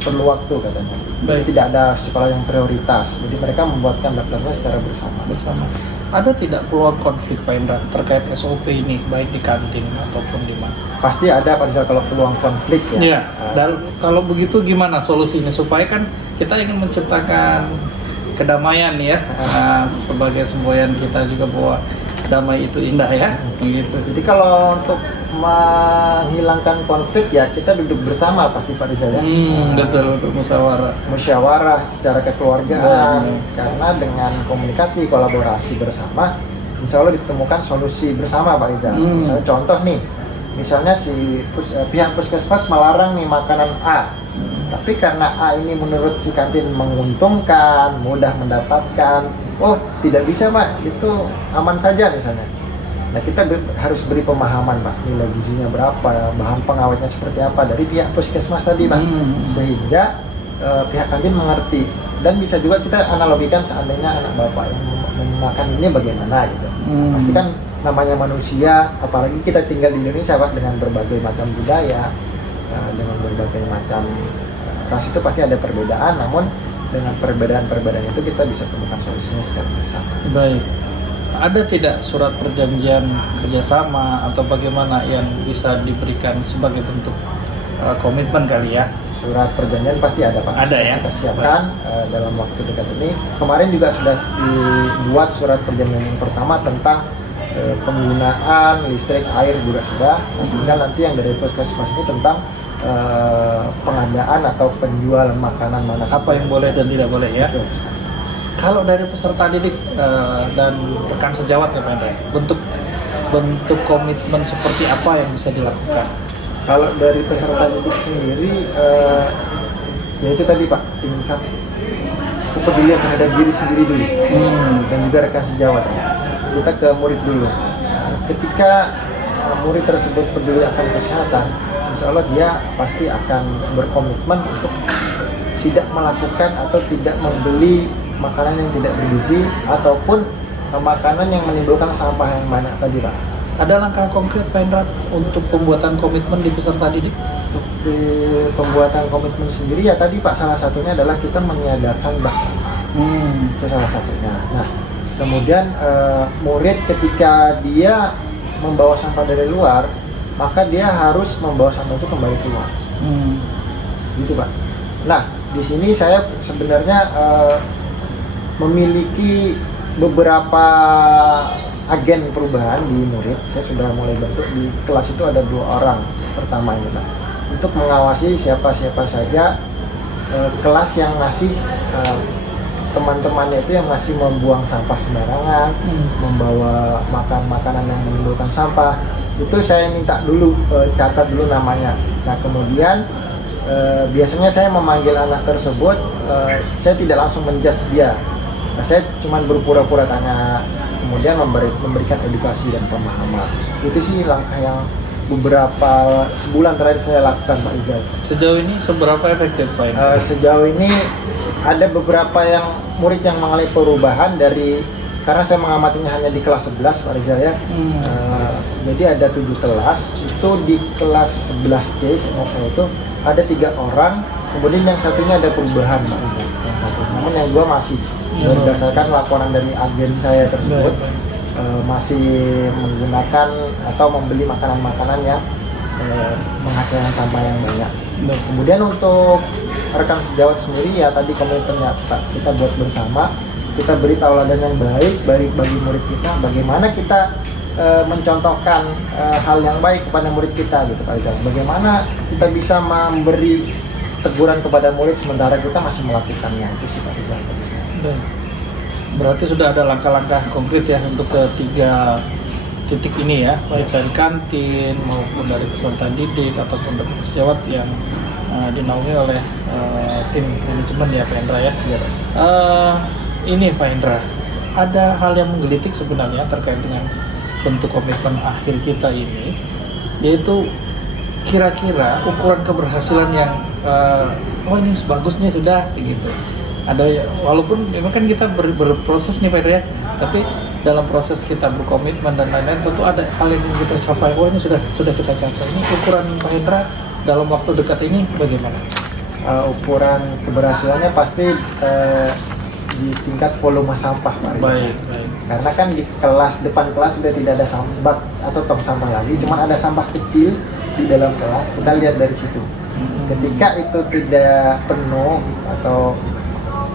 perlu waktu katanya. Jadi tidak ada sekolah yang prioritas, jadi mereka membuatkan daftarnya secara bersama. Ada tidak peluang konflik Pak Indra terkait SOP ini, baik di kantin ataupun di mana? Pasti ada Pak Rizal kalau peluang konflik ya. Iya. Dan kalau begitu gimana solusinya supaya kan kita ingin menciptakan kedamaian ya, sebagai semboyan kita juga bahwa damai itu indah ya, begitu. Jadi kalau untuk menghilangkan konflik ya kita duduk bersama pasti Pak Rizal ya. Betul, untuk musyawarah Secara kekeluargaan, karena dengan komunikasi kolaborasi bersama insya Allah ditemukan solusi bersama Pak Rizal. Misalnya contoh nih, misalnya pihak puskesmas melarang nih makanan A, tapi karena A ini menurut si kantin menguntungkan, mudah mendapatkan, oh tidak bisa Pak, itu aman saja misalnya. Nah kita harus beri pemahaman Pak, nilai gizinya berapa, bahan pengawetnya seperti apa dari pihak puskesmas tadi Pak, sehingga pihak kantin mengerti. Dan bisa juga kita analogikan seandainya anak bapak yang memakan ini bagaimana gitu. Pasti kan namanya manusia, apalagi kita tinggal di Indonesia Pak, dengan berbagai macam budaya, dengan berbagai macam ras, itu pasti ada perbedaan, namun dengan perbedaan-perbedaan itu kita bisa temukan solusinya secara bersama. Baik. Ada tidak surat perjanjian kerjasama atau bagaimana yang bisa diberikan sebagai bentuk komitmen kali ya? Surat perjanjian pasti ada Pak. Ada ya? Kita siapkan dalam waktu dekat ini. Kemarin juga sudah dibuat surat perjanjian yang pertama tentang penggunaan listrik, air juga sudah. Tinggal nanti yang dari puskesmas ini tentang pengadaan atau penjualan makanan mana apa yang boleh dan tidak boleh ya? Betul. Kalau dari peserta didik dan rekan sejawat ya Pak Indra, bentuk komitmen seperti apa yang bisa dilakukan? Kalau dari peserta didik sendiri, ya itu tadi Pak, tingkat kepedulian terhadap diri sendiri dulu, dan juga rekan sejawat ya. Kita ke murid dulu. Ketika murid tersebut peduli akan kesehatan, insya Allah dia pasti akan berkomitmen untuk tidak melakukan atau tidak membeli makanan yang tidak bergizi ataupun makanan yang menimbulkan sampah yang banyak tadi Pak. Ada langkah konkret Pak Indra untuk pembuatan komitmen di peserta didik? Untuk di pembuatan komitmen sendiri ya tadi Pak, salah satunya adalah kita menyadarkan bak sampah. Itu salah satunya. Nah kemudian murid ketika dia membawa sampah dari luar, maka dia harus membawa sampah itu kembali keluar. Gitu Pak. Nah di sini saya sebenarnya memiliki beberapa agen perubahan di murid. Saya sudah mulai bentuk di kelas itu ada 2 orang pertama ini Pak, untuk mengawasi siapa-siapa saja kelas yang masih teman-temannya itu yang masih membuang sampah sembarangan, membawa makanan yang menimbulkan sampah. Itu saya minta dulu catat dulu namanya. Nah kemudian biasanya saya memanggil anak tersebut, saya tidak langsung menjudge dia. Nah, saya cuma berpura-pura tanya, kemudian memberikan edukasi dan pemahaman. Itu sih langkah yang beberapa sebulan terakhir saya lakukan Pak Rizal. Sejauh ini seberapa efektif Pak Indra? Sejauh ini ada beberapa murid yang mengalami perubahan dari, karena saya mengamatinya hanya di kelas 11 Pak Rizal ya. Jadi ada 7 kelas, itu di kelas 11C seingat saya itu ada 3 orang, kemudian yang satunya ada perubahan Pak Rizal. Namun yang 2 masih berdasarkan laporan dari agen saya tersebut masih menggunakan atau membeli makanan-makanan yang menghasilkan sampah yang banyak. Kemudian untuk rekan sejawat sendiri ya tadi komitmennya Pak, kita buat bersama, kita beri tauladan yang baik bagi murid kita, bagaimana kita mencontohkan hal yang baik kepada murid kita gitu Pak Rizal. Bagaimana kita bisa memberi teguran kepada murid sementara kita masih melakukannya, itu sih Pak Rizal. Berarti sudah ada langkah-langkah konkret ya untuk ketiga titik ini ya, baik dari kantin maupun dari peserta didik ataupun dari sejawat yang dinaungi oleh tim manajemen ya Pak Hendra ya. Ini Pak Hendra, ada hal yang menggelitik sebenarnya terkait dengan bentuk komitmen akhir kita ini, yaitu kira-kira ukuran keberhasilan yang oh ini bagusnya sudah gitu. Ada walaupun memang kan kita berproses nih Pak Hendra ya, tapi dalam proses kita berkomitmen dan lain-lain tentu ada hal yang kita capai. Oh ini sudah kita capai. Ini ukuran Pak Hendra dalam waktu dekat ini bagaimana? Ukuran keberhasilannya pasti di tingkat volume sampah Pak Rizal. Baik. Karena kan di depan kelas sudah tidak ada bak atau tong sampah lagi, cuma ada sampah kecil di dalam kelas. Kita lihat dari situ. Ketika itu tidak penuh atau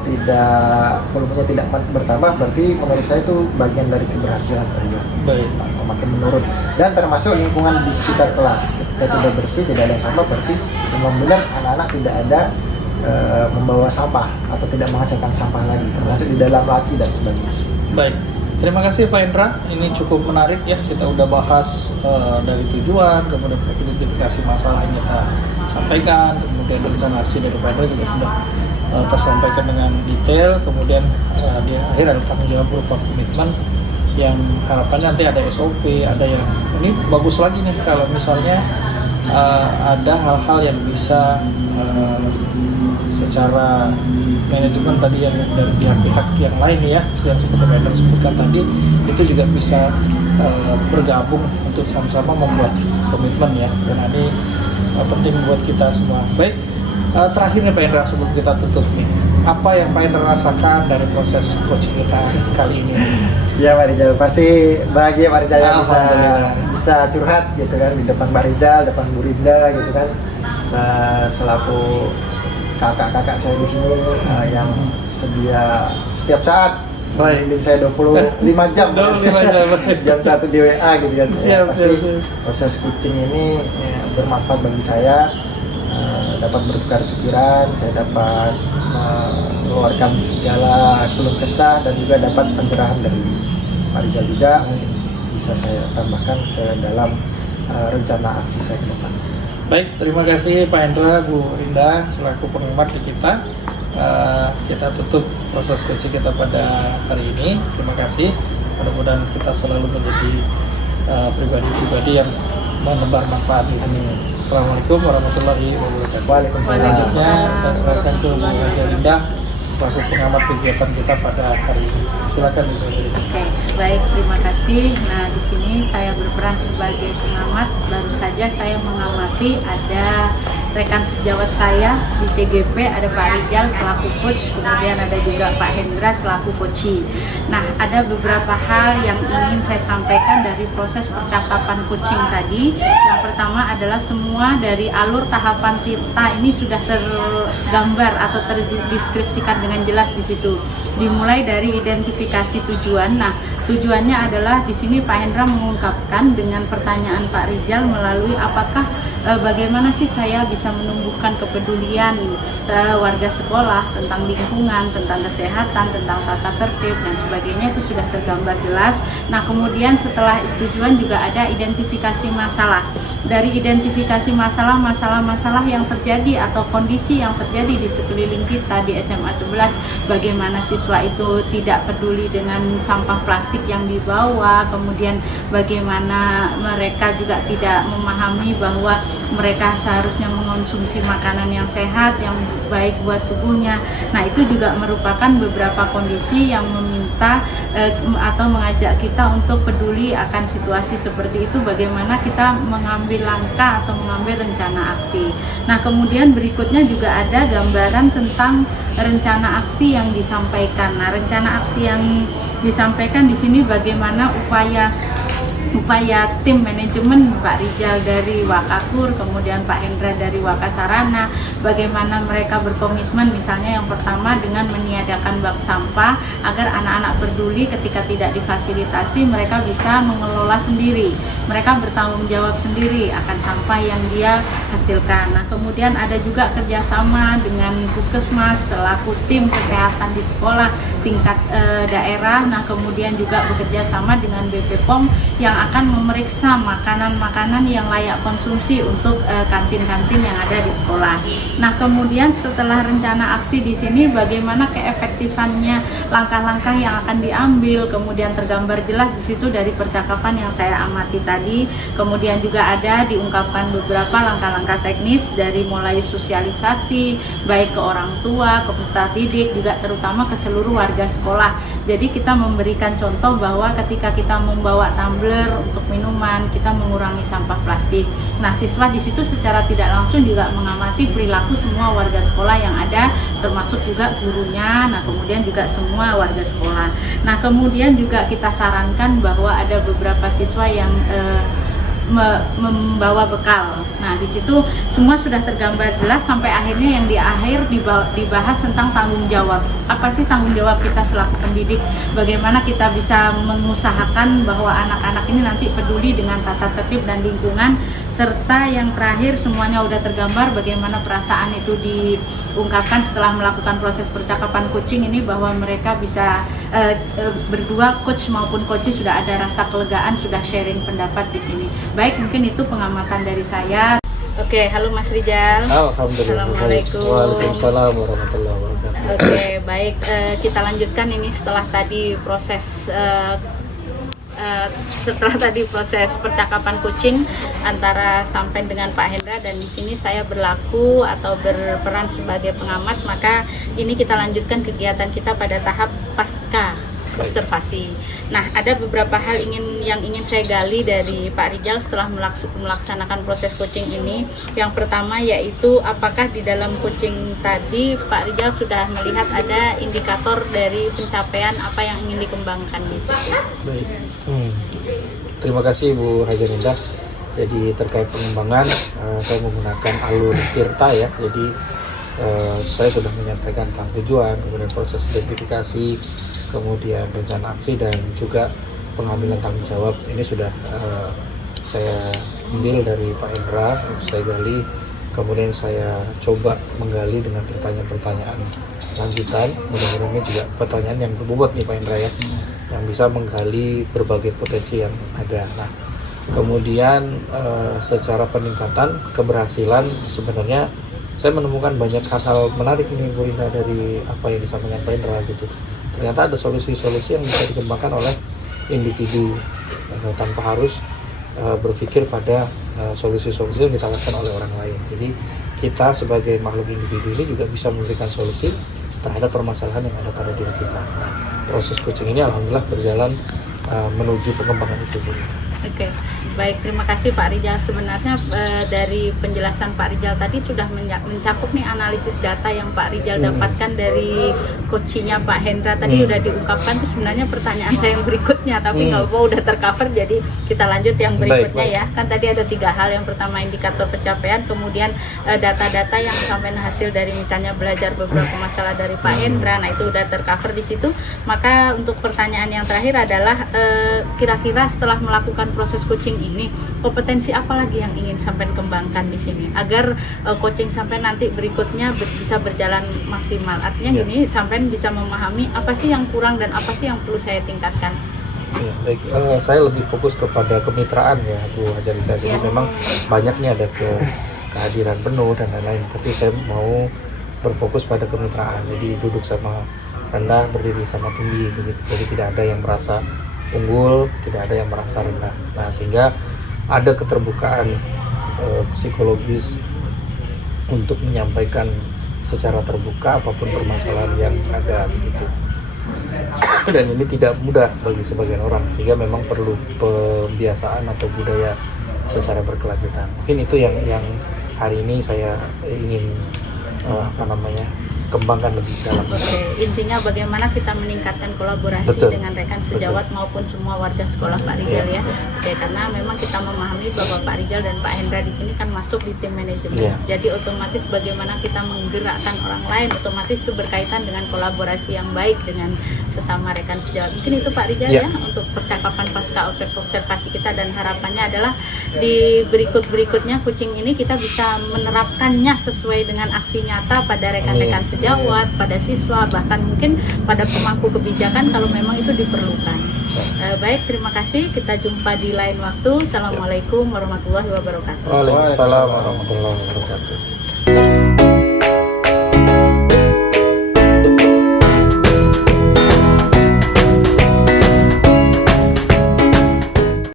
tidak volumenya tidak bertambah, berarti menurut saya itu bagian dari keberhasilan Rizal. Baik. Makin menurun, dan termasuk lingkungan di sekitar kelas. Ketika tidak bersih, tidak ada sampah, berarti memang benar anak-anak tidak ada membawa sampah atau tidak menghasilkan sampah lagi, termasuk di dalam laci dan sebagainya. Baik, terima kasih Pak Hendra. Ini cukup menarik ya. Kita udah bahas dari tujuan, kemudian identifikasi masalah yang kita sampaikan, kemudian rencana aksi dari Pak Hendra juga sudah tersampaikan dengan detail. Kemudian di akhir ada tanggung jawab berupa komitmen yang harapannya nanti ada SOP, ada yang ini bagus lagi nih kalau misalnya ada hal-hal yang bisa secara manajemen tadi yang dari pihak-pihak yang lain ya, yang seperti Hendra sebutkan tadi, itu juga bisa bergabung untuk sama-sama membuat komitmen ya. Dan ini penting buat kita semua. Baik, terakhir nih Pak Hendra sebelum kita tutup nih, apa yang Pak Hendra rasakan dari proses coaching kita kali ini? Ya Pak Rizal, pasti bahagia Pak Rizal bisa curhat gitu kan di depan Pak Rizal, depan Bu Rinda gitu kan, selaku kakak-kakak saya di sini yang sedia setiap saat bimbing saya 25 jam jam 1 di WA gitu kan. Pasti proses coaching ini bermanfaat bagi saya, dapat bertukar pikiran, saya dapat mengeluarkan segala keluh kesah dan juga dapat pencerahan dari Pak Rizal juga, mungkin bisa saya tambahkan ke dalam rencana aksi saya ke depan. Baik, terima kasih Pak Hendra, Bu Rinda selaku pengamat di kita. Kita tutup proses coaching kita pada hari ini. Terima kasih. Mudah-mudahan kita selalu menjadi pribadi-pribadi yang menebar manfaat ini. Assalamualaikum warahmatullahi wabarakatuh. Waalaikumsalam. Selanjutnya saya serahkan ke Bu Rinda selaku pengamat kegiatan kita pada hari ini. Silakan Bu Rinda. Oke, baik, terima kasih. Nah, di sini saya berperan sebagai pengamat. Baru saja saya mengamati ada rekan sejawat saya di CGP, ada Pak Rizal selaku coach, kemudian ada juga Pak Hendra selaku coachee. Nah, ada beberapa hal yang ingin saya sampaikan dari proses percakapan coaching tadi. Yang pertama adalah semua dari alur tahapan Tirta ini sudah tergambar atau terdeskripsikan dengan jelas di situ. Dimulai dari identifikasi tujuan. Nah, tujuannya adalah di sini Pak Hendra mengungkapkan dengan pertanyaan Pak Rizal melalui apakah bagaimana sih saya bisa menumbuhkan kepedulian warga sekolah tentang lingkungan, tentang kesehatan, tentang tata tertib dan sebagainya, itu sudah tergambar jelas. Nah, kemudian setelah tujuan juga ada identifikasi masalah. Dari identifikasi masalah-masalah yang terjadi atau kondisi yang terjadi di sekeliling kita di SMA 11, bagaimana siswa itu tidak peduli dengan sampah plastik yang dibawa, kemudian bagaimana mereka juga tidak memahami bahwa mereka seharusnya mengonsumsi makanan yang sehat, yang baik buat tubuhnya. Nah, itu juga merupakan beberapa kondisi yang meminta atau mengajak kita untuk peduli akan situasi seperti itu, bagaimana kita mengambil langkah atau mengambil rencana aksi. Nah, kemudian berikutnya juga ada gambaran tentang rencana aksi yang disampaikan. Nah, rencana aksi yang disampaikan di sini bagaimana upaya tim manajemen Pak Rizal dari Wakakur, kemudian Pak Hendra dari Wakasarana, bagaimana mereka berkomitmen, misalnya yang pertama dengan meniadakan bak sampah agar anak-anak peduli ketika tidak difasilitasi mereka bisa mengelola sendiri, mereka bertanggung jawab sendiri akan sampah yang dia hasilkan. Nah, kemudian ada juga kerjasama dengan puskesmas selaku tim kesehatan di sekolah tingkat daerah. Nah, kemudian juga bekerja sama dengan BPOM yang akan memeriksa makanan-makanan yang layak konsumsi untuk kantin-kantin yang ada di sekolah. Nah, kemudian setelah rencana aksi di sini, bagaimana keefektifannya langkah-langkah yang akan diambil, kemudian tergambar jelas di situ dari percakapan yang saya amati tadi. Kemudian juga ada diungkapkan beberapa langkah-langkah teknis dari mulai sosialisasi baik ke orang tua, ke peserta didik, juga terutama ke seluruh warga sekolah. Jadi kita memberikan contoh bahwa ketika kita membawa tumbler untuk minuman, kita mengurangi sampah plastik. Nah, siswa di situ secara tidak langsung juga mengamati perilaku semua warga sekolah yang ada, termasuk juga gurunya. Nah, kemudian juga semua warga sekolah. Nah, kemudian juga kita sarankan bahwa ada beberapa siswa yang membawa bekal. Nah, di situ semua sudah tergambar jelas sampai akhirnya yang di akhir dibahas tentang tanggung jawab. Apa sih tanggung jawab kita selaku pendidik? Bagaimana kita bisa mengusahakan bahwa anak-anak ini nanti peduli dengan tata tertib dan lingkungan, serta yang terakhir semuanya udah tergambar bagaimana perasaan itu diungkapkan setelah melakukan proses percakapan coaching ini, bahwa mereka bisa berdua, coach maupun coach sudah ada rasa kelegaan, sudah sharing pendapat di sini. Baik, mungkin itu pengamatan dari saya. Oke, halo Mas Rijal. Alhamdulillah. Assalamualaikum. Waalaikumsalam warahmatullahi wabarakatuh. Oke, baik, kita lanjutkan ini setelah tadi proses percakapan coaching antara Sampen dengan Pak Hendra, dan di sini saya berlaku atau berperan sebagai pengamat. Maka ini kita lanjutkan kegiatan kita pada tahap pasca observasi. Nah, ada beberapa hal yang ingin saya gali dari Pak Rijal setelah melaksanakan proses coaching ini. Yang pertama yaitu apakah di dalam coaching tadi Pak Rijal sudah melihat ada indikator dari pencapaian apa yang ingin dikembangkan di situ. Baik. Terima kasih Bu Haja Nindah. Jadi terkait pengembangan, saya menggunakan alur Tirta ya. Jadi saya sudah menyampaikan tentang tujuan, kemudian proses identifikasi, kemudian rencana aksi, dan juga pengambilan tanggung jawab. Ini sudah saya ambil dari Pak Hendra, saya gali, kemudian saya coba menggali dengan pertanyaan-pertanyaan lanjutan. Mudah-mudahan ini juga pertanyaan yang berbobot nih Pak Hendra ya, yang bisa menggali berbagai potensi yang ada. Nah, kemudian secara peningkatan keberhasilan, sebenarnya saya menemukan banyak hal-hal menarik ini Bu Rinda dari apa yang disampaikan Pak Hendra gitu. Ternyata ada solusi-solusi yang bisa dikembangkan oleh individu tanpa harus berpikir pada solusi-solusi yang ditawarkan oleh orang lain. Jadi kita sebagai makhluk individu ini juga bisa memberikan solusi terhadap permasalahan yang ada pada diri kita. Nah, proses coaching ini alhamdulillah berjalan menuju pengembangan itu. Oke, baik, terima kasih Pak Rijal. Sebenarnya dari penjelasan Pak Rijal tadi sudah mencakup nih analisis data yang Pak Rijal dapatkan dari coachingnya Pak Hendra tadi udah diungkapkan. Itu sebenarnya pertanyaan saya yang berikutnya, tapi nggak apa-apa, udah tercover, jadi kita lanjut yang berikutnya. Baik. Ya. Kan tadi ada 3 hal. Yang pertama indikator pencapaian, kemudian data-data yang sampai hasil dari misalnya belajar beberapa masalah dari Pak Hendra. Nah, itu udah tercover di situ. Maka untuk pertanyaan yang terakhir adalah kira-kira setelah melakukan proses coaching ini, kompetensi apa lagi yang ingin sampai kembangkan di sini agar coaching sampai nanti berikutnya bisa berjalan maksimal. Artinya gini, sampai bisa memahami apa sih yang kurang dan apa sih yang perlu saya tingkatkan. Ya, baik, saya lebih fokus kepada kemitraan ya Bu Haja Nindah. Jadi memang banyak nih ada kehadiran penuh dan lain-lain, tapi saya mau berfokus pada kemitraan. Jadi duduk sama rendah, berdiri sama tinggi begitu. Jadi tidak ada yang merasa unggul, tidak ada yang merasa rendah. Nah, sehingga ada keterbukaan psikologis untuk menyampaikan secara terbuka apapun permasalahan yang ada begitu. Dan ini tidak mudah bagi sebagian orang, sehingga memang perlu pembiasaan atau budaya secara berkelanjutan. Mungkin itu yang hari ini saya ingin kembangkan lebih dalam. Oke, intinya bagaimana kita meningkatkan kolaborasi Betul. dengan rekan sejawat maupun semua warga sekolah Pak Rijal ya. Oke, karena memang kita memahami bahwa Pak Rijal dan Pak Hendra di sini kan masuk di tim manajemen. Iya. Jadi otomatis bagaimana kita menggerakkan orang lain, otomatis itu berkaitan dengan kolaborasi yang baik dengan sesama rekan sejawat. Mungkin itu Pak Rijal Iya. ya untuk percakapan pasca observasi kita, dan harapannya adalah di berikutnya kucing ini kita bisa menerapkannya sesuai dengan aksi nyata pada rekan-rekan sejawat, pada siswa, bahkan mungkin pada pemangku kebijakan kalau memang itu diperlukan. Baik, terima kasih. Kita jumpa di lain waktu. Assalamualaikum warahmatullahi wabarakatuh. Waalaikumsalam warahmatullahi wabarakatuh.